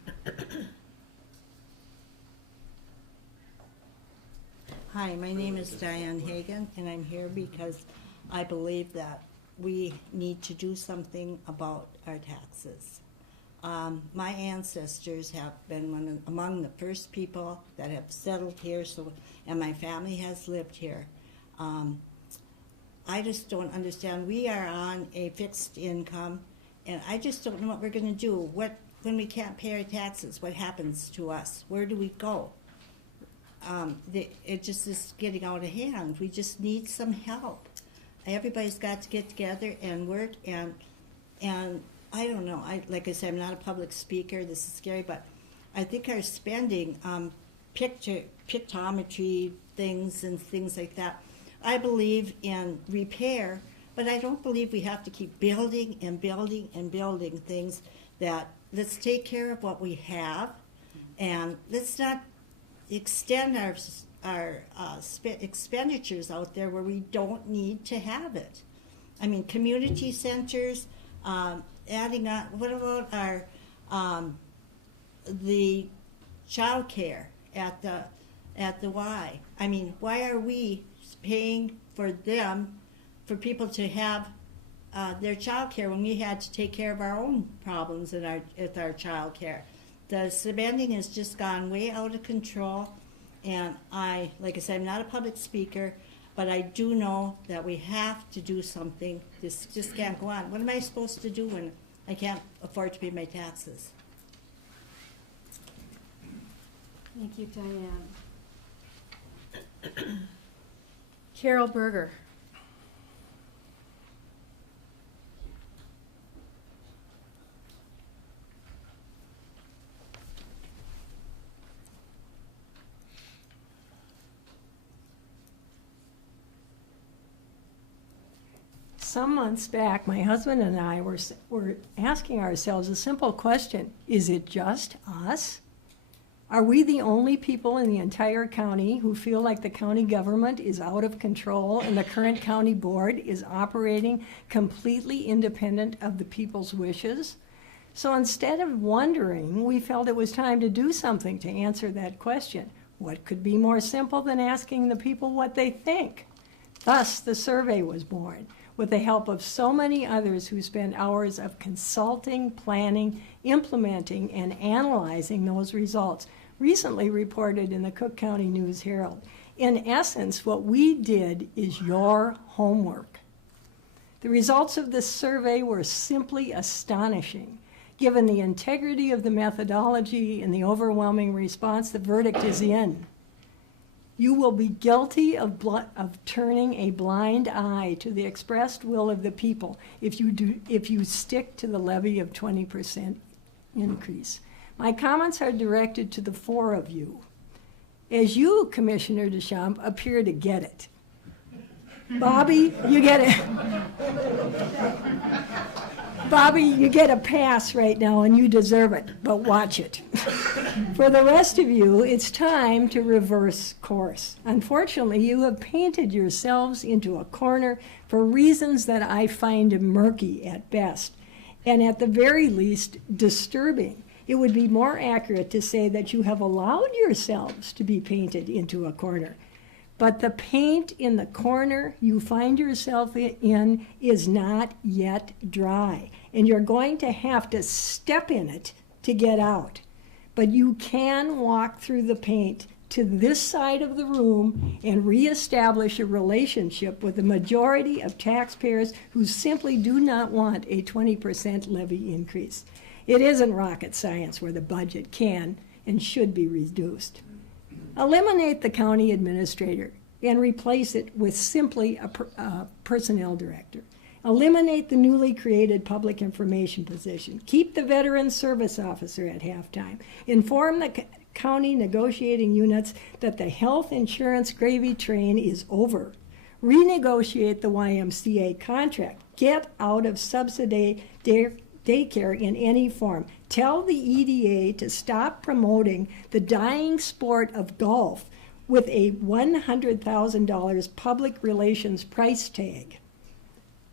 Hi, my name is Diane Hagan, and I'm here because I believe that we need to do something about our taxes. My ancestors have been among the first people that have settled here, and my family has lived here. I just don't understand. We are on a fixed income, and I just don't know what we're going to do. When we can't pay our taxes, what happens to us? Where do we go? It just is getting out of hand. We just need some help. Everybody's got to get together and work, and I don't know. Like I said, I'm not a public speaker. This is scary, but I think our spending, pictometry things and things like that. I believe in repair, but I don't believe we have to keep building and building and building things. Let's take care of what we have, and let's not extend our expenditures out there where we don't need to have it. I mean, community centers, adding on. What about our the child care at the Y? I mean, why are we paying for people to have their child care when we had to take care of our own problems with our child care? The spending has just gone way out of control, and like I said, I'm not a public speaker, but I do know that we have to do something. This just can't go on. What am I supposed to do when I can't afford to pay my taxes? Thank you, Diane. Carol Berger. Some months back, my husband and I were asking ourselves a simple question. Is it just us? Are we the only people in the entire county who feel like the county government is out of control and the current county board is operating completely independent of the people's wishes? So instead of wondering, we felt it was time to do something to answer that question. What could be more simple than asking the people what they think? Thus, the survey was born, with the help of so many others who spend hours of consulting, planning, implementing, and analyzing those results, recently reported in the Cook County News Herald. In essence, what we did is your homework. The results of this survey were simply astonishing. Given the integrity of the methodology and the overwhelming response, the verdict is in. You will be guilty of turning a blind eye to the expressed will of the people if you stick to the levy of 20% increase. My comments are directed to the four of you. As you, Commissioner Deschamps, appear to get it. Bobby, you get it. Bobby, you get a pass right now, and you deserve it, but watch it. For the rest of you, it's time to reverse course. Unfortunately, you have painted yourselves into a corner for reasons that I find murky at best, and at the very least, disturbing. It would be more accurate to say that you have allowed yourselves to be painted into a corner. But the paint in the corner you find yourself in is not yet dry, and you're going to have to step in it to get out. But you can walk through the paint to this side of the room and reestablish a relationship with the majority of taxpayers who simply do not want a 20% levy increase. It isn't rocket science where the budget can and should be reduced. Eliminate the county administrator and replace it with simply a personnel director. Eliminate the newly created public information position. Keep the veteran service officer at halftime. Inform the county negotiating units that the health insurance gravy train is over. Renegotiate the YMCA contract. Get out of subsidy daycare in any form. Tell the EDA to stop promoting the dying sport of golf with a $100,000 public relations price tag.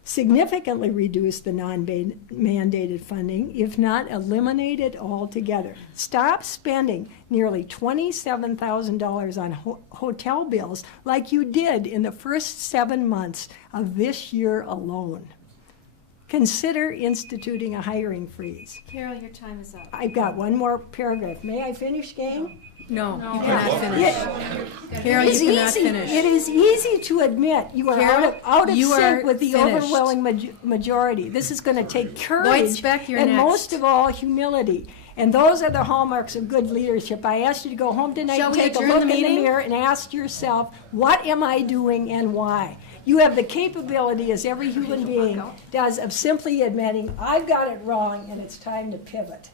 Significantly reduce the non-mandated funding, if not eliminate it altogether. Stop spending nearly $27,000 on hotel bills like you did in the first 7 months of this year alone. Consider instituting a hiring freeze. Carol, your time is up. I've got one more paragraph. May I finish, gang? No, you cannot finish. Carol, you cannot finish. It is easy to admit you are Carol, out of you sync are with the finished. overwhelming majority. This is going to take courage White-Speck, you're and next. most of all, humility. And those are the hallmarks of good leadership. I asked you to go home tonight Shall and we take a adjourn look the in the meeting? mirror and ask yourself, what am I doing and why? You have the capability, as every human being does, of simply admitting, I've got it wrong and it's time to pivot.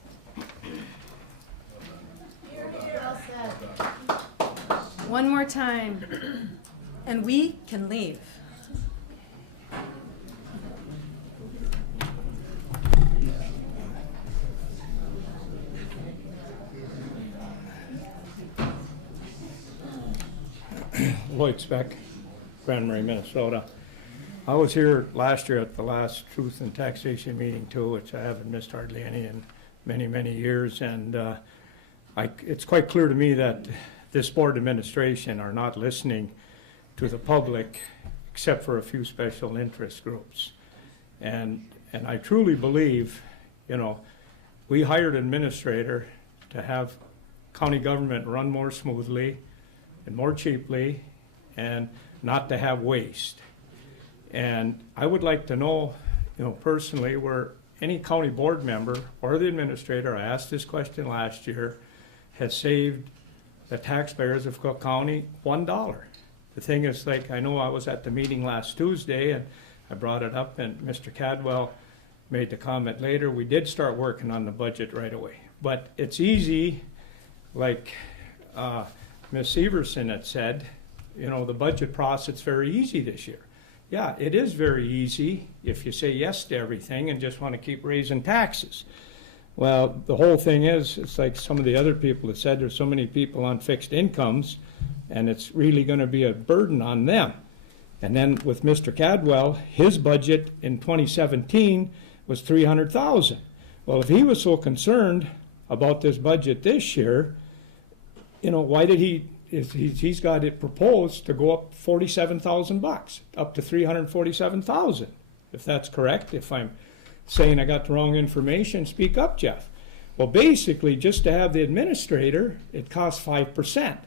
One more time, and we can leave. Lloyd Speck, Grand Marais, Minnesota. I was here last year at the last Truth and Taxation meeting too, which I haven't missed hardly any in many, many years. And it's quite clear to me that this board administration are not listening to the public except for a few special interest groups. And I truly believe, we hired an administrator to have county government run more smoothly and more cheaply and not to have waste. And I would like to know, personally, where any county board member or the administrator, I asked this question last year, has saved the taxpayers of Cook County $1. The thing is, I know I was at the meeting last Tuesday and I brought it up, and Mr. Cadwell made the comment later, we did start working on the budget right away. But it's easy, like Ms. Severson had said, the budget process very easy this year. Yeah, it is very easy if you say yes to everything and just want to keep raising taxes. Well, the whole thing is, it's like some of the other people have said, there's so many people on fixed incomes, and it's really going to be a burden on them. And then with Mr. Cadwell, his budget in 2017 was $300,000. Well, if he was so concerned about this budget this year, why did he's got it proposed to go up $47,000, up to $347,000, if that's correct. If I'm saying I got the wrong information, speak up, Jeff. Well, basically, just to have the administrator, it costs 5%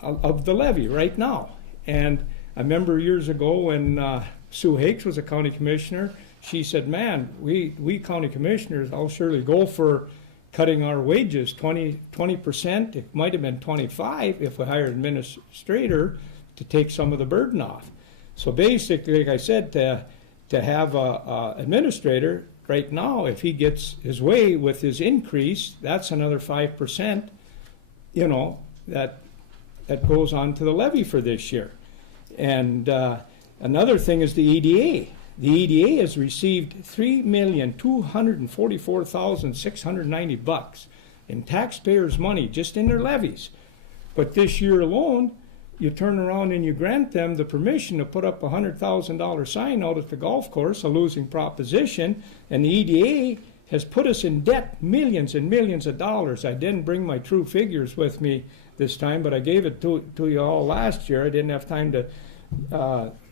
of the levy right now. And I remember years ago when Sue Hakes was a county commissioner, she said, man, we county commissioners, I'll surely go for, cutting our wages 20%. It might have been 25 if we hired an administrator to take some of the burden off. So basically, like I said, to have a administrator right now, if he gets his way with his increase, that's another 5%, you know, that goes on to the levy for this year. And another thing is the EDA. The EDA has received $3,244,690 in taxpayers' money just in their levies. But this year alone, you turn around and you grant them the permission to put up a $100,000 sign out at the golf course, a losing proposition, and the EDA has put us in debt millions and millions of dollars. I didn't bring my true figures with me this time, but I gave it to you all last year. I didn't have time to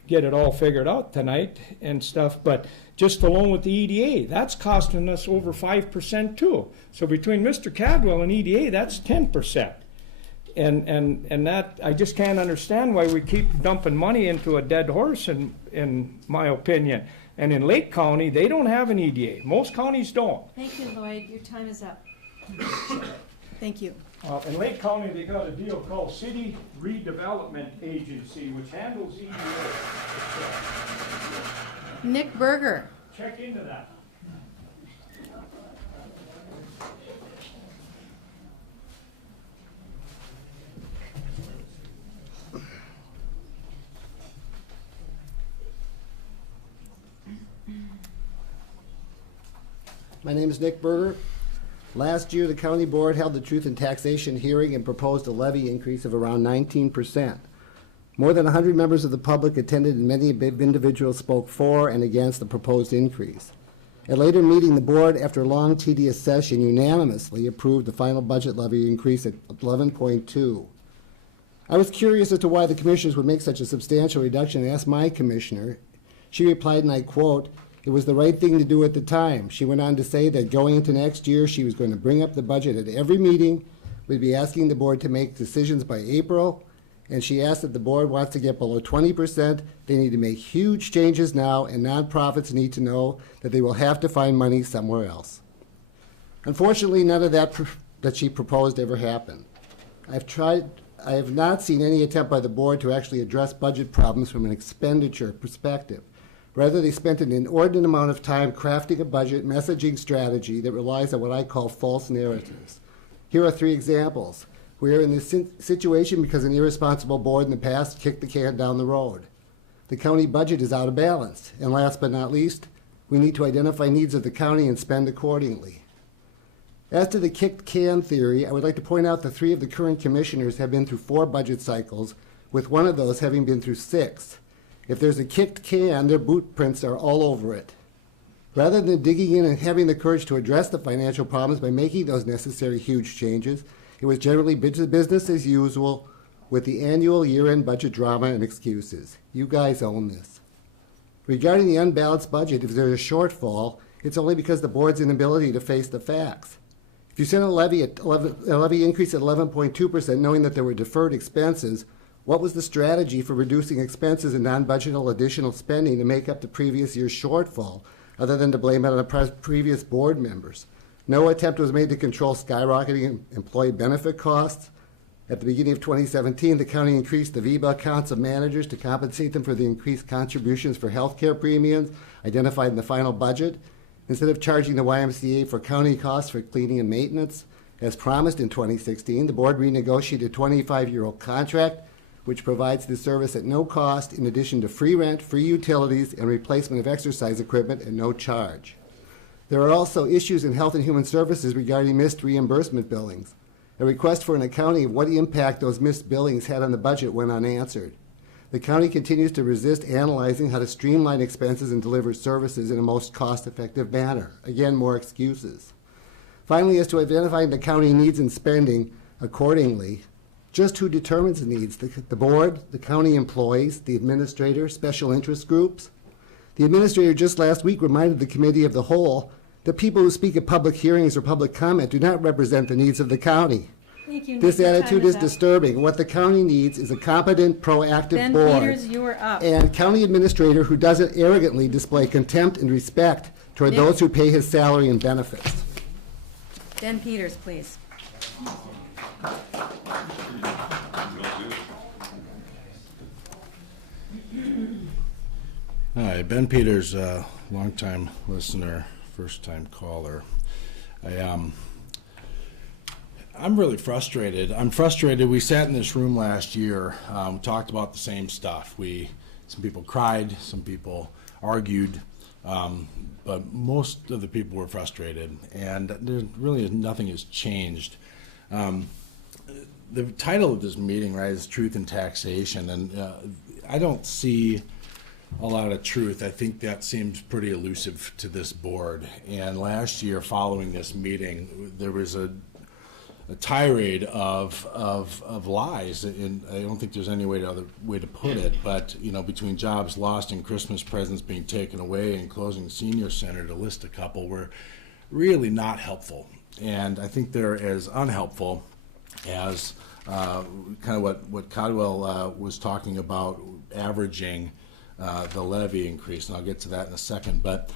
get it all figured out tonight and stuff, but just alone with the EDA, that's costing us over 5% too. So between Mr. Cadwell and EDA, that's 10%. And that, I just can't understand why we keep dumping money into a dead horse, in my opinion. And in Lake County, they don't have an EDA. Most counties don't. Thank you, Lloyd. Your time is up. Thank you. In Lake County, they got a deal called City Redevelopment Agency, which handles EDA. Nick Berger. Check into that. My name is Nick Berger. Last year, the county board held the Truth in Taxation hearing and proposed a levy increase of around 19%. More than 100 members of the public attended, and many individuals spoke for and against the proposed increase. At a later meeting, the board, after a long, tedious session, unanimously approved the final budget levy increase at 11.2. I was curious as to why the commissioners would make such a substantial reduction and asked my commissioner. She replied, and I quote, "It was the right thing to do at the time." She went on to say that going into next year, she was going to bring up the budget at every meeting. We'd be asking the board to make decisions by April, and she asked that the board wants to get below 20%. They need to make huge changes now, and nonprofits need to know that they will have to find money somewhere else. Unfortunately, none of that she proposed ever happened. I have not seen any attempt by the board to actually address budget problems from an expenditure perspective. Rather, they spent an inordinate amount of time crafting a budget messaging strategy that relies on what I call false narratives. Here are 3 examples. We are in this situation because an irresponsible board in the past kicked the can down the road. The county budget is out of balance. And last but not least, we need to identify needs of the county and spend accordingly. As to the kicked can theory, I would like to point out that 3 of the current commissioners have been through 4 budget cycles, with one of those having been through 6. If there's a kicked can, their boot prints are all over it. Rather than digging in and having the courage to address the financial problems by making those necessary huge changes, it was generally business as usual with the annual year-end budget drama and excuses. You guys own this. Regarding the unbalanced budget, if there's a shortfall, it's only because the board's inability to face the facts. If you sent a levy increase at 11.2%, knowing that there were deferred expenses, what was the strategy for reducing expenses and non-budgetal additional spending to make up the previous year's shortfall, other than to blame it on the previous board members? No attempt was made to control skyrocketing employee benefit costs. At the beginning of 2017, the county increased the VEBA accounts of managers to compensate them for the increased contributions for health care premiums identified in the final budget. Instead of charging the YMCA for county costs for cleaning and maintenance, as promised in 2016, the board renegotiated a 25-year-old contract which provides this service at no cost, in addition to free rent, free utilities, and replacement of exercise equipment at no charge. There are also issues in Health and Human Services regarding missed reimbursement billings. A request for an accounting of what impact those missed billings had on the budget went unanswered. The county continues to resist analyzing how to streamline expenses and deliver services in a most cost-effective manner. Again, more excuses. Finally, as to identifying the county needs and spending accordingly, just who determines the needs? The board, the county employees, the administrator, special interest groups? The administrator just last week reminded the committee of the whole that people who speak at public hearings or public comment do not represent the needs of the county. Thank you. This Your time attitude is is up. disturbing. What the county needs is a competent, proactive Ben board Peters, you are up. and county administrator who doesn't arrogantly display contempt and respect toward Nick. those who pay his salary and benefits. Ben Peters, please. Hi, Ben Peters, longtime listener, first-time caller. I'm really frustrated. I'm frustrated. We sat in this room last year, talked about the same stuff. Some people cried, some people argued, but most of the people were frustrated, and there really nothing has changed. The title of this meeting, right, is Truth in Taxation, and I don't see a lot of truth. I think that seems pretty elusive to this board. And last year, following this meeting, there was a tirade of lies, and I don't think there's any other way to put it, but between jobs lost and Christmas presents being taken away and closing the senior center, to list a couple, were really not helpful. And I think they're as unhelpful as kind of what Codwell was talking about, averaging the levy increase, and I'll get to that in a second. But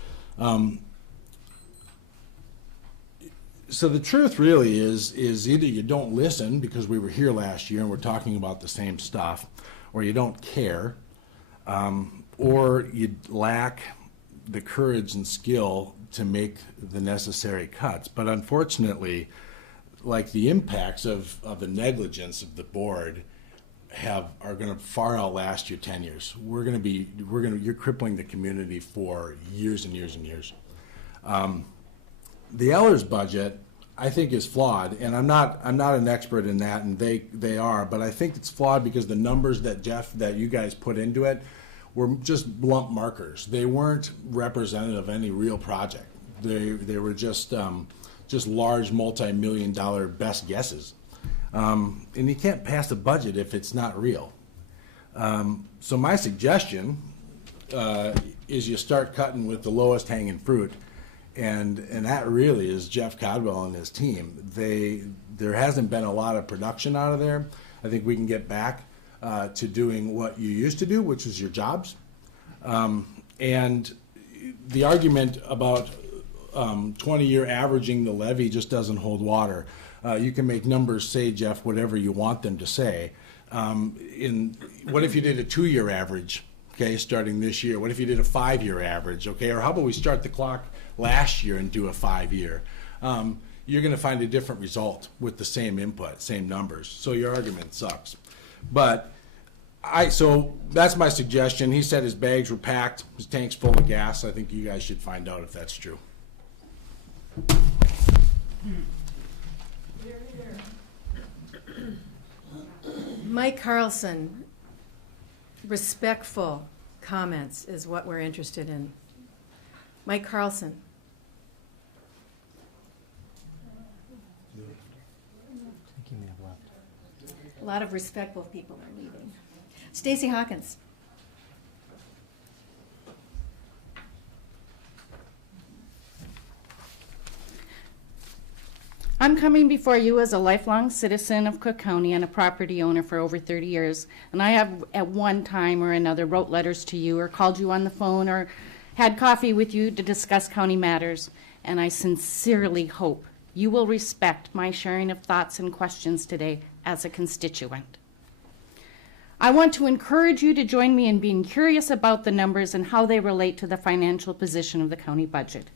so the truth really is either you don't listen because we were here last year and we're talking about the same stuff, or you don't care, or you lack the courage and skill to make the necessary cuts. But unfortunately, like, the impacts of the negligence of the board are going to far outlast your tenures. You're crippling the community for years and years and years. The Ellers budget, I think, is flawed, and I'm not an expert in that, and they are, but I think it's flawed because the numbers that you guys put into it were just blunt markers. They weren't representative of any real project. They were just large multi-million-dollar best guesses. And you can't pass a budget if it's not real. So my suggestion is you start cutting with the lowest hanging fruit, and that really is Jeff Codwell and his team. There hasn't been a lot of production out of there. I think we can get back to doing what you used to do, which is your jobs. And the argument about 20-year averaging the levy just doesn't hold water. You can make numbers say, Jeff, whatever you want them to say. What if you did a 2-year average, okay, starting this year? What if you did a 5-year average, okay? Or how about we start the clock last year and do a 5-year? You're going to find a different result with the same input, same numbers. So your argument sucks. But so that's my suggestion. He said his bags were packed, his tank's full of gas. I think you guys should find out if that's true. Mike Carlson, respectful comments is what we're interested in. Mike Carlson. A lot of respectful people are leaving. Stacy Hawkins. I'm coming before you as a lifelong citizen of Cook County and a property owner for over 30 years. And I have at one time or another wrote letters to you or called you on the phone or had coffee with you to discuss county matters. And I sincerely hope you will respect my sharing of thoughts and questions today as a constituent. I want to encourage you to join me in being curious about the numbers and how they relate to the financial position of the county budget.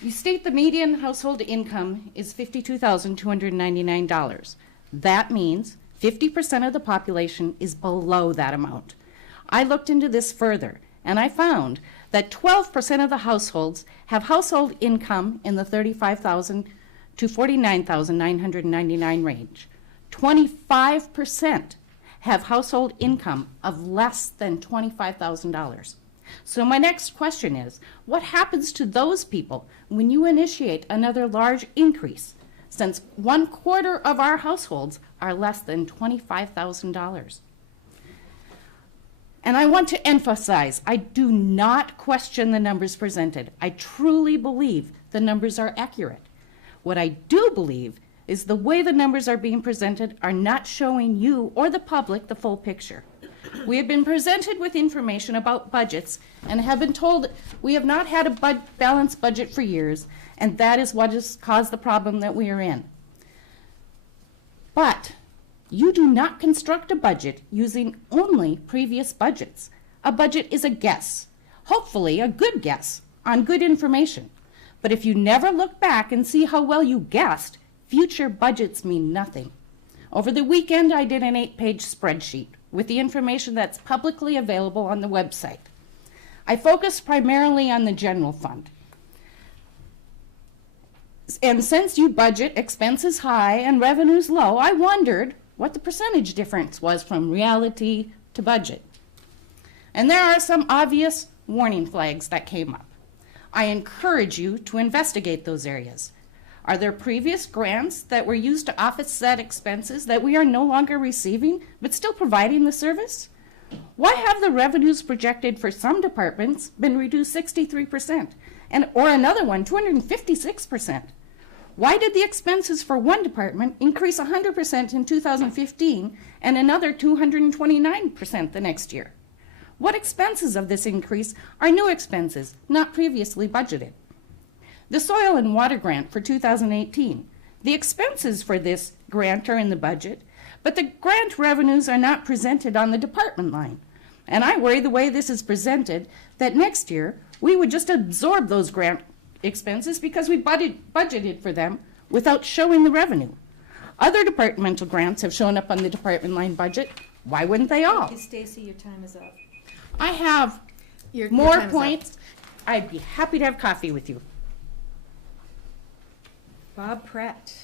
You state the median household income is $52,299. That means 50% of the population is below that amount. I looked into this further, and I found that 12% of the households have household income in the $35,000 to $49,999 range. 25% have household income of less than $25,000. So my next question is, what happens to those people when you initiate another large increase, since 1/4 of our households are less than $25,000? And I want to emphasize, I do not question the numbers presented. I truly believe the numbers are accurate. What I do believe is the way the numbers are being presented are not showing you or the public the full picture. We have been presented with information about budgets and have been told we have not had a balanced budget for years, and that is what has caused the problem that we are in. But you do not construct a budget using only previous budgets. A budget is a guess, hopefully a good guess, on good information. But if you never look back and see how well you guessed, future budgets mean nothing. Over the weekend, I did an 8-page spreadsheet with the information that's publicly available on the website. I focused primarily on the general fund. And since you budget expenses high and revenues low, I wondered what the percentage difference was from reality to budget. And there are some obvious warning flags that came up. I encourage you to investigate those areas. Are there previous grants that were used to offset expenses that we are no longer receiving but still providing the service? Why have the revenues projected for some departments been reduced 63% or another one 256%? Why did the expenses for one department increase 100% in 2015 and another 229% the next year? What expenses of this increase are new expenses, not previously budgeted? The Soil and Water Grant for 2018. The expenses for this grant are in the budget, but the grant revenues are not presented on the department line. And I worry the way this is presented that next year we would just absorb those grant expenses because we budgeted for them without showing the revenue. Other departmental grants have shown up on the department line budget. Why wouldn't they all? Thank you, Stacy. Your time is up. I have Your more time is up. points. I'd be happy to have coffee with you. Bob Pratt.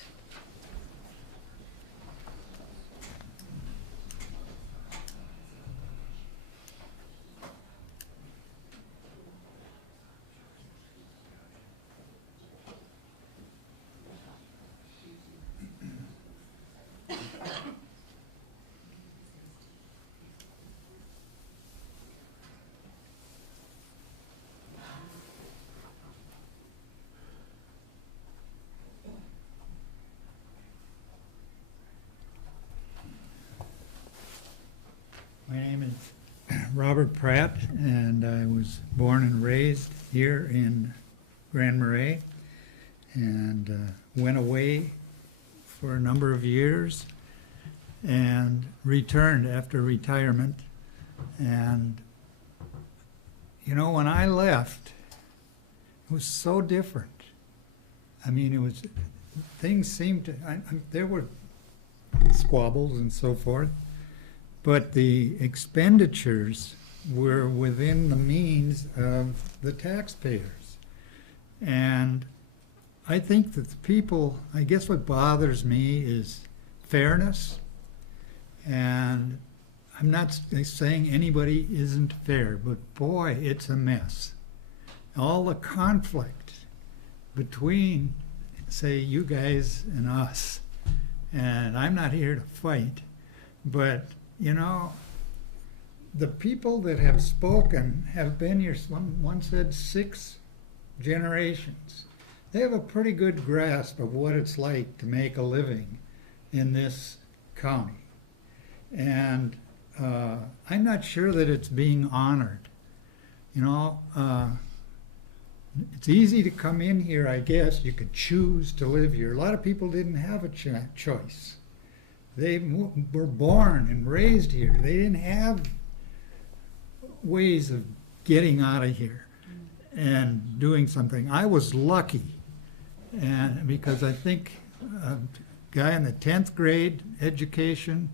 My name is Robert Pratt, and I was born and raised here in Grand Marais, and went away for a number of years and returned after retirement. And, you know, when I left, it was so different. I mean, it was, things seemed to, there were squabbles and so forth, but the expenditures were within the means of the taxpayers. And I think that the people, I guess what bothers me is fairness. And I'm not saying anybody isn't fair, but boy, it's a mess. All the conflict between, say, you guys and us, and I'm not here to fight, but you know, the people that have spoken have been here, one said 6 generations. They have a pretty good grasp of what it's like to make a living in this county. And I'm not sure that it's being honored. You know, it's easy to come in here, I guess. You could choose to live here. A lot of people didn't have a choice. They were born and raised here. They didn't have ways of getting out of here and doing something. I was lucky, and because I think a guy in the 10th grade education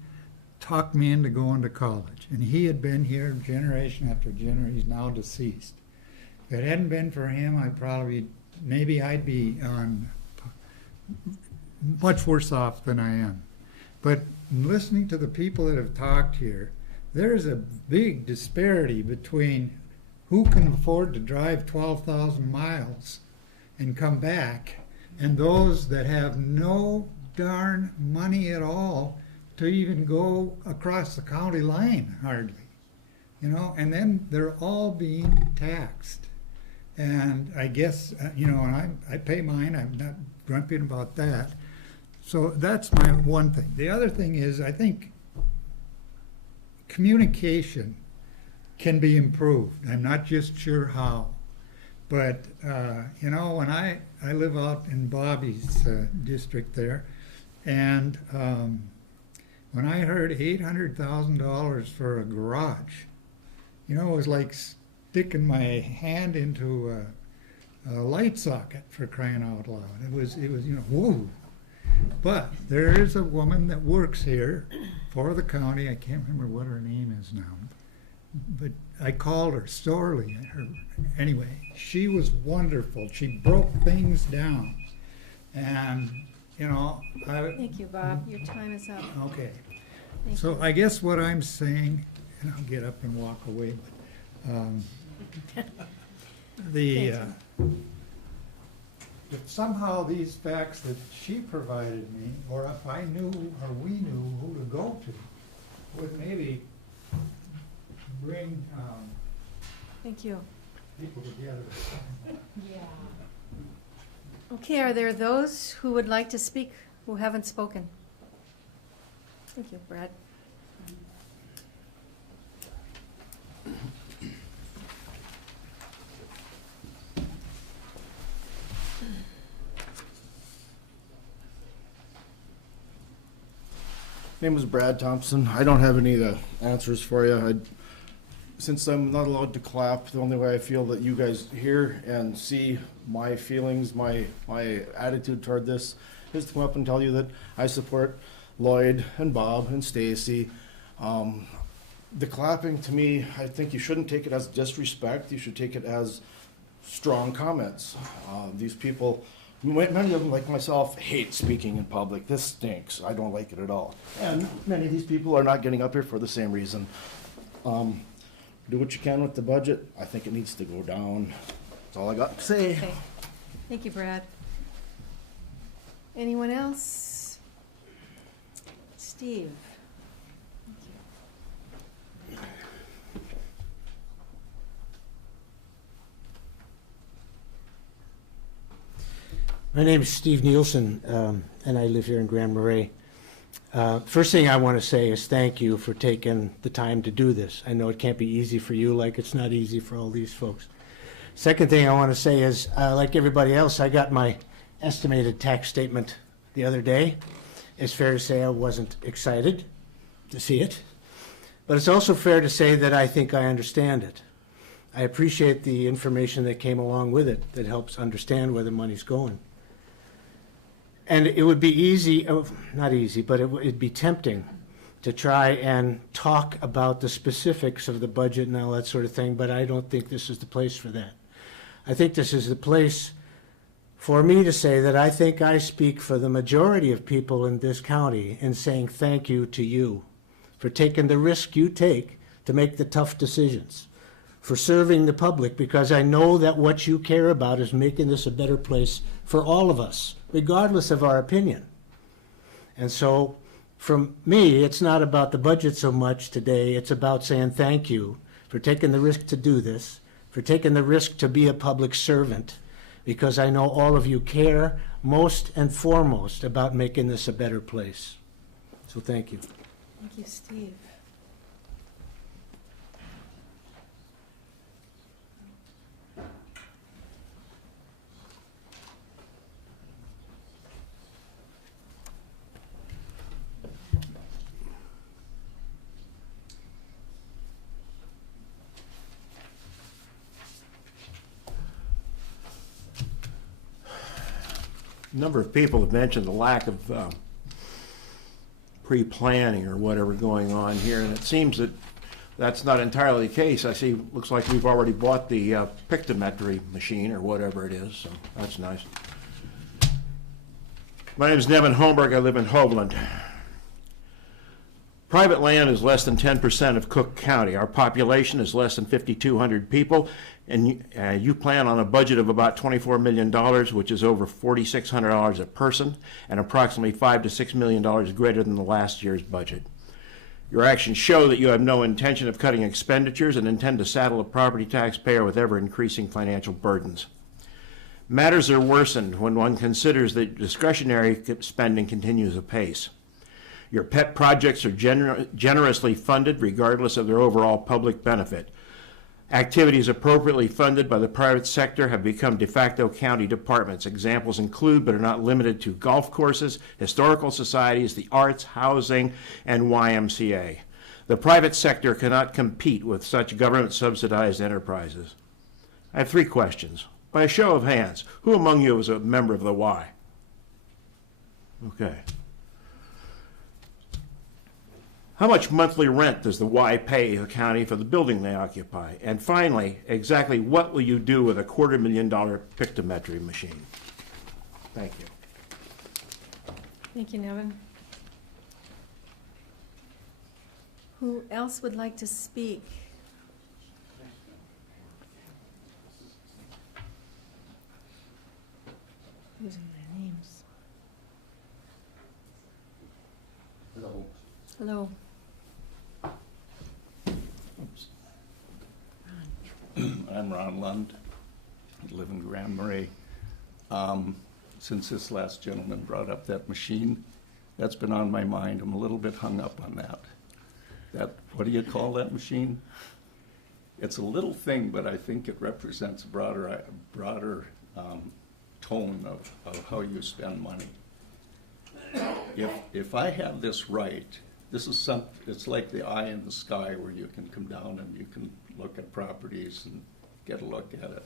talked me into going to college. And he had been here generation after generation. He's now deceased. If it hadn't been for him, maybe I'd be on much worse off than I am. But listening to the people that have talked here, there's a big disparity between who can afford to drive 12,000 miles and come back and those that have no darn money at all to even go across the county line, hardly. You know, and then they're all being taxed. And I guess, you know, and I pay mine, I'm not grumpy about that. So that's my one thing. The other thing is, I think communication can be improved. I'm not just sure how. But, you know, when I live out in Bobby's district there, and when I heard $800,000 for a garage, you know, it was like sticking my hand into a light socket, for crying out loud. It was, you know, whoa. But there is a woman that works here for the county. I can't remember what her name is now, but I called her sorely. Anyway, she was wonderful. She broke things down, and you know. Thank you, Bob. Your time is up. Okay. Thank So you. I guess what I'm saying, and I'll get up and walk away, but if somehow these facts that she provided me, or if I knew or we knew who to go to, would maybe bring Thank you. people together. Yeah. Okay, are there those who would like to speak who haven't spoken? Thank you, Brad. My name is Brad Thompson. I don't have any of the answers for you. Since I'm not allowed to clap, the only way I feel that you guys hear and see my feelings, my attitude toward this, is to come up and tell you that I support Lloyd and Bob and Stacy. The clapping, to me, I think you shouldn't take it as disrespect. You should take it as strong comments. These people, many of them, like myself, hate speaking in public. This stinks. I don't like it at all. And many of these people are not getting up here for the same reason. Do what you can with the budget. I think it needs to go down. That's all I got to say. Okay. Thank you, Brad. Anyone else? Steve? My name is Steve Nielsen, and I live here in Grand Marais. First thing I want to say is thank you for taking the time to do this. I know it can't be easy for you, like it's not easy for all these folks. Second thing I want to say is, like everybody else, I got my estimated tax statement the other day. It's fair to say I wasn't excited to see it, but it's also fair to say that I think I understand it. I appreciate the information that came along with it that helps understand where the money's going. And it would be easy, not easy, but it'd be tempting to try and talk about the specifics of the budget and all that sort of thing, but I don't think this is the place for that. I think this is the place for me to say that I think I speak for the majority of people in this county in saying thank you to you for taking the risk you take to make the tough decisions, for serving the public, because I know that what you care about is making this a better place for all of us, regardless of our opinion. And so, from me, it's not about the budget so much today. It's about saying thank you for taking the risk to do this, for taking the risk to be a public servant, because I know all of you care most and foremost about making this a better place. So thank you. Thank you, Steve. A number of people have mentioned the lack of pre-planning or whatever going on here, and it seems that that's not entirely the case. I see, looks like we've already bought the pictometry machine or whatever it is, so that's nice. My name is Nevin Holmberg. I live in Hovland. Private land is less than 10% of Cook County. Our population is less than 5,200 people, and you plan on a budget of about $24 million, which is over $4,600 a person, and approximately $5 to $6 million greater than the last year's budget. Your actions show that you have no intention of cutting expenditures and intend to saddle the property taxpayer with ever-increasing financial burdens. Matters are worsened when one considers that discretionary spending continues apace. Your pet projects are generously funded regardless of their overall public benefit. Activities appropriately funded by the private sector have become de facto county departments. Examples include, but are not limited to, golf courses, historical societies, the arts, housing, and YMCA. The private sector cannot compete with such government-subsidized enterprises. I have 3 questions. By a show of hands, who among you is a member of the Y? Okay. How much monthly rent does the Y pay the county for the building they occupy? And finally, exactly what will you do with a $250,000 pictometry machine? Thank you. Thank you, Nevin. Who else would like to speak? Who's in their names? Hello. I'm Ron Lund. I live in Grand Marais. Since this last gentleman brought up that machine, that's been on my mind. I'm a little bit hung up on that. What do you call that machine? It's a little thing, but I think it represents a broader tone of how you spend money. If I have this right, this is it's like the eye in the sky where you can come down and you can look at properties and get a look at it.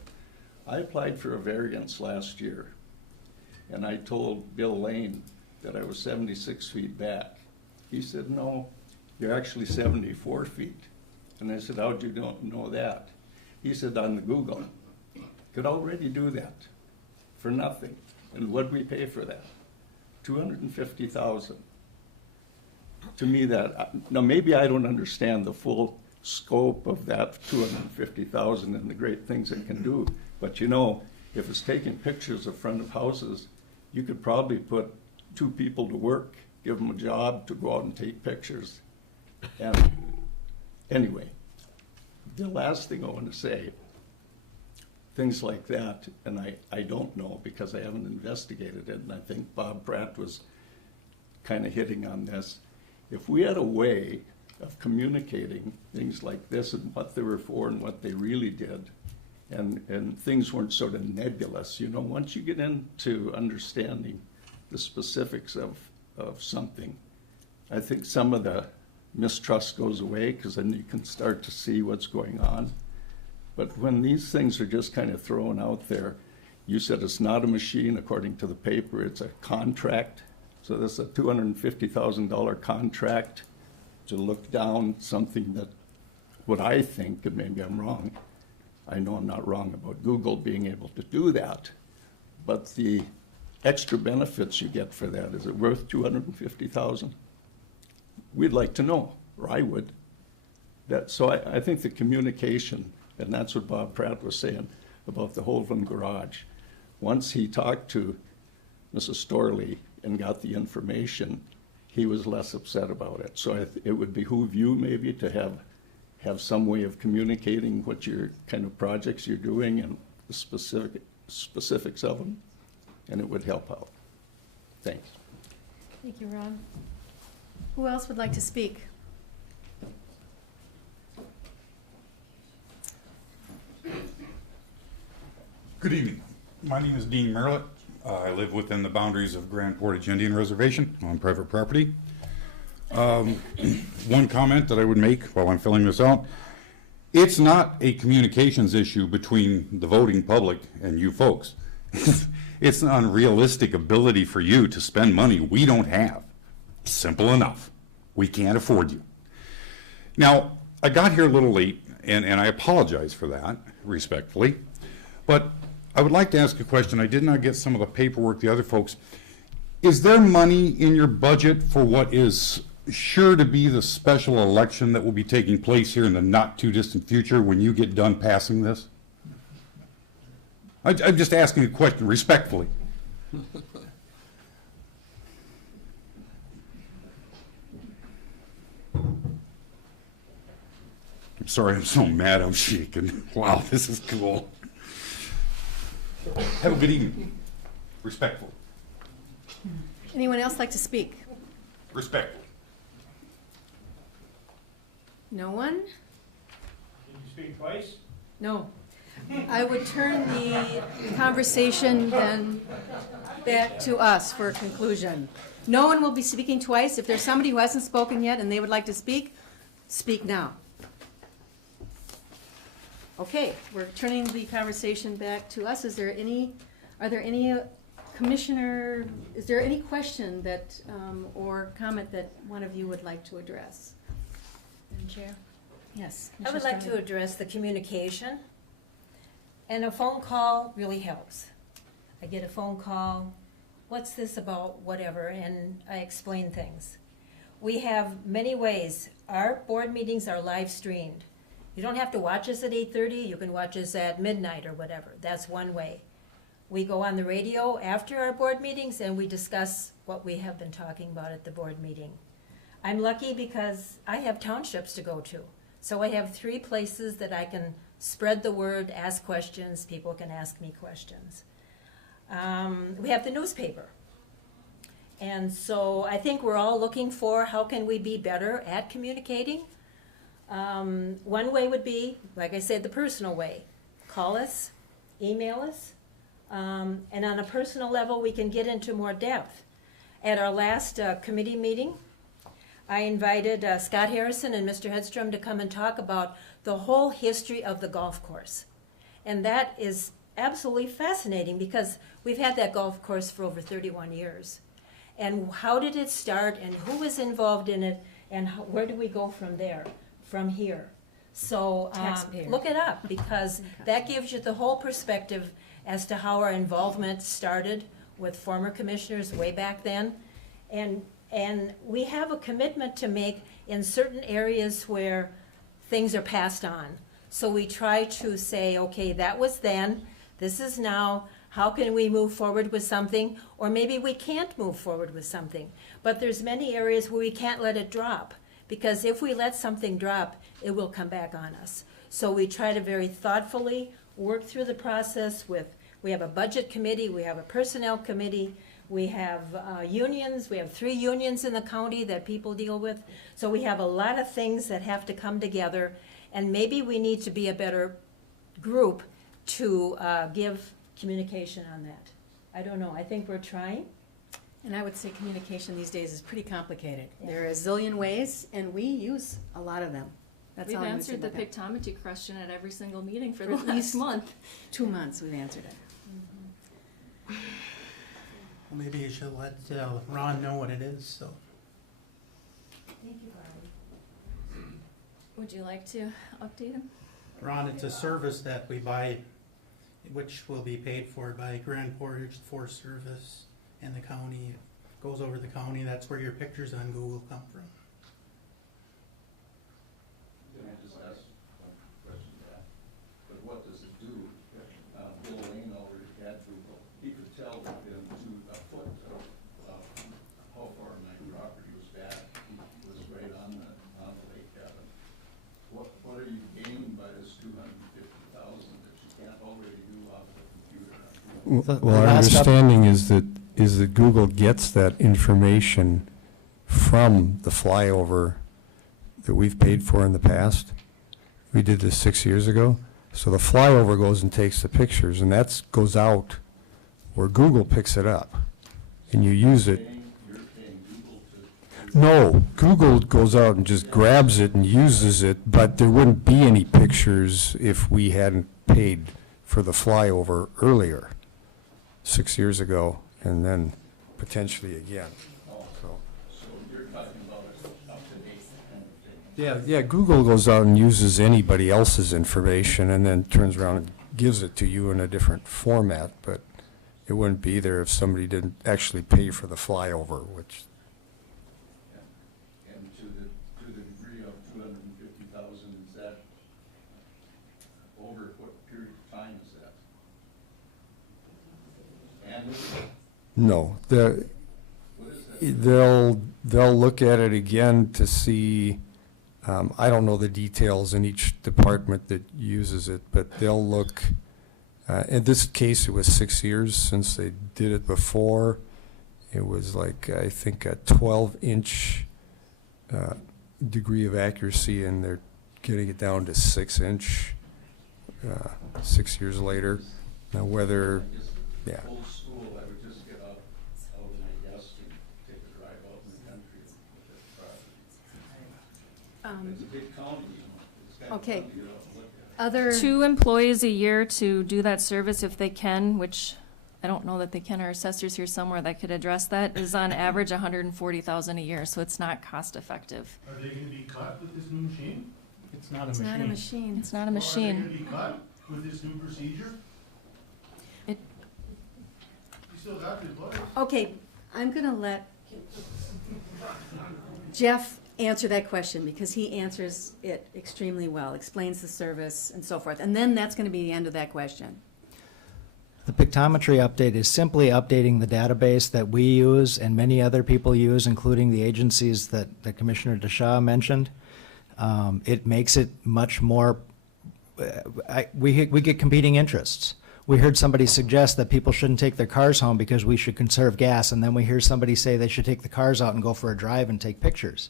I applied for a variance last year, and I told Bill Lane that I was 76 feet back. He said, no, you're actually 74 feet. And I said, how'd you know that? He said, on the Google. Could already do that for nothing. And what'd we pay for that? $250,000. To me, now maybe I don't understand the full scope of that $250,000 and the great things it can do, but you know, if it's taking pictures of front of houses, you could probably put 2 people to work, give them a job to go out and take pictures. And anyway, the last thing I want to say, things like that, and I don't know because I haven't investigated it, and I think Bob Pratt was kind of hitting on this. If we had a way of communicating things like this and what they were for and what they really did, and things weren't sort of nebulous, you know, once you get into understanding the specifics of something, I think some of the mistrust goes away because then you can start to see what's going on. But when these things are just kind of thrown out there, you said it's not a machine according to the paper, it's a contract. So this is a $250,000 contract to look down something that, what I think, and maybe I'm wrong, I know I'm not wrong about Google being able to do that, but the extra benefits you get for that, is it worth $250,000? We'd like to know, or I would. So I think the communication, and that's what Bob Pratt was saying about the Holden garage. Once he talked to Mrs. Storley and got the information, he was less upset about it. So it would behoove you maybe to have some way of communicating what your kind of projects you're doing and the specifics of them, and it would help out. Thanks. Thank you, Ron. Who else would like to speak? Good evening. My name is Dean Merlett. I live within the boundaries of Grand Portage Indian Reservation on private property. One comment that I would make while I'm filling this out, it's not a communications issue between the voting public and you folks. It's an unrealistic ability for you to spend money we don't have. Simple enough. We can't afford you. Now, I got here a little late, and I apologize for that, respectfully, but I would like to ask a question. I did not get some of the paperwork the other folks. Is there money in your budget for what is sure to be the special election that will be taking place here in the not too distant future when you get done passing this? I'm just asking a question respectfully. I'm sorry, I'm so mad I'm shaking. Wow, this is cool. Have a good evening. Respectful. Anyone else like to speak? Respectful. No one? Did you speak twice? No. I would turn the conversation then back to us for a conclusion. No one will be speaking twice. If there's somebody who hasn't spoken yet and they would like to speak, speak now. Okay, we're turning the conversation back to us. Are there any commissioner, is there any question that, or comment that one of you would like to address? Madam Chair? Yes. I would like to address the communication. And a phone call really helps. I get a phone call, what's this about, whatever, and I explain things. We have many ways. Our board meetings are live streamed. You don't have to watch us at 8:30, you can watch us at midnight or whatever. That's one way. We go on the radio after our board meetings and we discuss what we have been talking about at the board meeting. I'm lucky because I have townships to go to. So I have 3 places that I can spread the word, ask questions, people can ask me questions. We have the newspaper. And so I think we're all looking for how can we be better at communicating. One way would be, like I said, the personal way. Call us, email us, and on a personal level we can get into more depth. At our last committee meeting, I invited Scott Harrison and Mr. Hedstrom to come and talk about the whole history of the golf course. And that is absolutely fascinating because we've had that golf course for over 31 years. And how did it start and who was involved in it and where do we go from there, from here? So look it up because that gives you the whole perspective as to how our involvement started with former commissioners way back then. And we have a commitment to make in certain areas where things are passed on. So we try to say, okay, that was then, this is now, how can we move forward with something? Or maybe we can't move forward with something. But there's many areas where we can't let it drop. Because if we let something drop, it will come back on us. So we try to very thoughtfully work through the process with, we have a budget committee, we have a personnel committee, we have unions, we have 3 unions in the county that people deal with. So we have a lot of things that have to come together, and maybe we need to be a better group to give communication on that. I don't know, I think we're trying. And I would say communication these days is pretty complicated. There are a zillion ways, and we use a lot of them. That's We've all I'm gonna say answered the about that. pictometry question at every single meeting for For the at last least month. 2 months we've answered it. Well, maybe you should let Ron know what it is, so. Thank you, Barbie. Would you like to update him? Ron, it's a service that we buy, which will be paid for by Grand Portage Forest Service and the county. It goes over the county, that's where your pictures on Google come from. Can I just ask one question to that? But what does it do? Bill Lane over at Google, he could tell within a foot of how far my property was back. He was right on the lake cabin. What are you gaining by this $250,000 that you can't already do off the computer? Well, our understanding is that Google gets that information from the flyover that we've paid for in the past. We did this 6 years ago. So the flyover goes and takes the pictures, and that goes out where Google picks it up, and you use it. No, Google goes out and just grabs it and uses it, but there wouldn't be any pictures if we hadn't paid for the flyover earlier, 6 years ago, and then potentially again. So you're talking about it up to date kind of thing? Yeah, Google goes out and uses anybody else's information and then turns around and gives it to you in a different format, but it wouldn't be there if somebody didn't actually pay for the flyover, which. And to the degree of $250,000, is that over what period of time is that? And No, what is that? they'll look at it again to see, I don't know the details in each department that uses it, but they'll look, in this case, it was 6 years since they did it before. It was like, I think, a 12-inch degree of accuracy, and they're getting it down to 6-inch 6 years later. Now whether, yeah. Old school, I would just get out of my desk and take a drive out in the country and look at property. It's a big county, you know. It's kind of Okay. fun to get out and look at it. Other, 2 employees a year to do that service if they can, which I don't know that they can. Our assessors here somewhere that could address that, is on average $140,000 a year, so it's not cost effective. Are they gonna be cut with this new machine? It's not a it's machine. not a machine. It's not a Are they machine. gonna be cut with this new procedure? It- You still got the employees. Okay, I'm gonna let Jeff answer that question because he answers it extremely well, explains the service and so forth. And then that's gonna be the end of that question. The pictometry update is simply updating the database that we use and many other people use, including the agencies that Commissioner DeShaw mentioned. It makes it much more, we get competing interests. We heard somebody suggest that people shouldn't take their cars home because we should conserve gas, and then we hear somebody say they should take the cars out and go for a drive and take pictures.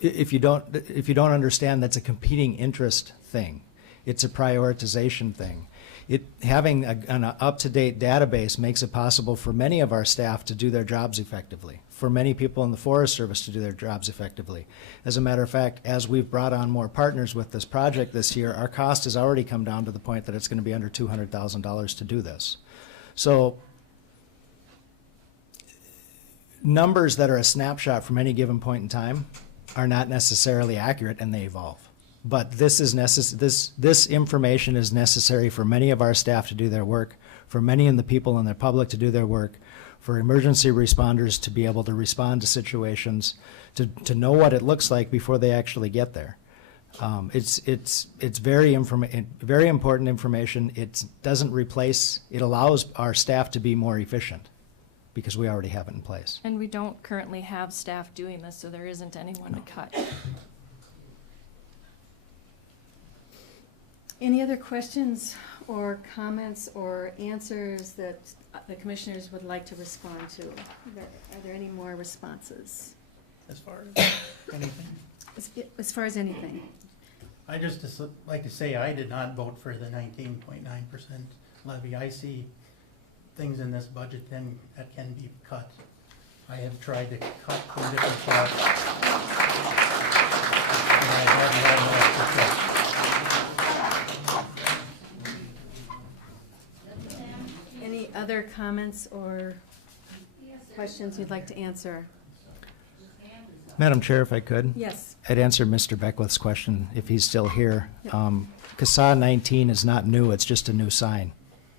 If you don't understand, that's a competing interest thing. It's a prioritization thing. Having an up-to-date database makes it possible for many of our staff to do their jobs effectively, for many people in the Forest Service to do their jobs effectively. As a matter of fact, as we've brought on more partners with this project this year, our cost has already come down to the point that it's going to be under $200,000 to do this. So numbers that are a snapshot from any given point in time are not necessarily accurate, and they evolve. But this information is necessary for many of our staff to do their work, for many of the people in the public to do their work, for emergency responders to be able to respond to situations, to know what it looks like before they actually get there. It's very important information. It doesn't replace, it allows our staff to be more efficient because we already have it in place. And we don't currently have staff doing this, so there isn't anyone to cut. Any other questions or comments or answers that the commissioners would like to respond to? Are there any more responses? As far as anything. As far as anything? I just like to say I did not vote for the 19.9% levy. I see things in this budget then that can be cut. I have tried to cut from different parts. And I haven't had enough to cut. Any other comments or questions you'd like to answer? Madam Chair, if I could? Yes. I'd answer Mr. Beckwith's question if he's still here. CASA 19 is not new, it's just a new sign.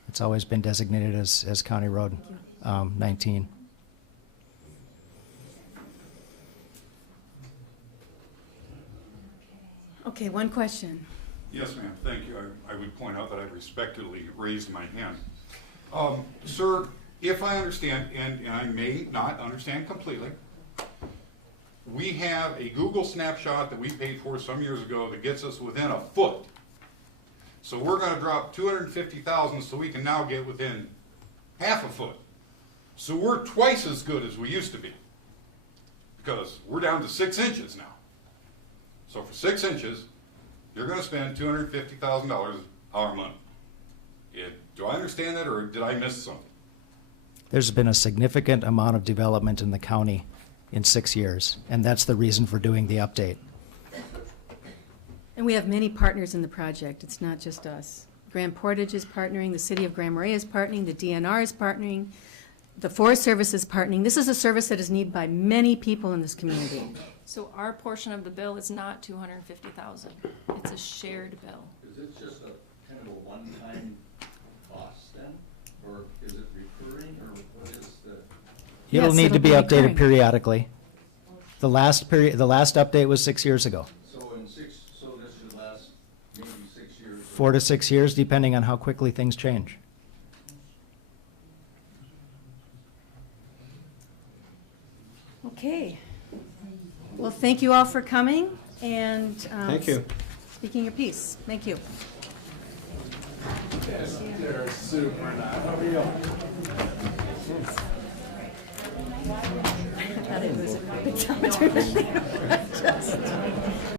It's always been designated as County Road 19. Okay, one question. Yes, ma'am, thank you. I would point out that I respectfully raised my hand. Sir, if I understand, and I may not understand completely, we have a Google snapshot that we paid for some years ago that gets us within a foot. So we're gonna drop 250,000 so we can now get within half a foot. So we're twice as good as we used to be, because we're down to 6 inches now. So for 6 inches, you're gonna spend $250,000 our money. Do I understand that, or did I miss something? There's been a significant amount of development in the county in 6 years, and that's the reason for doing the update. And we have many partners in the project. It's not just us. Grand Portage is partnering, the city of Grand Marais is partnering, the DNR is partnering, the Forest Service is partnering. This is a service that is needed by many people in this community. So our portion of the bill is not $250,000. It's a shared bill. Is it just a kind of a one-time cost then? Or is it recurring, or what is the? It'll Yes, need to it'll be be updated recurring. periodically. The last update was 6 years ago. So this should last maybe 6 years? 4 to 6 years, depending on how quickly things change. Okay. Well, thank you all for coming and Thank you. speaking your piece. Thank you. They're super nice. How are you? I thought it was a big time. just.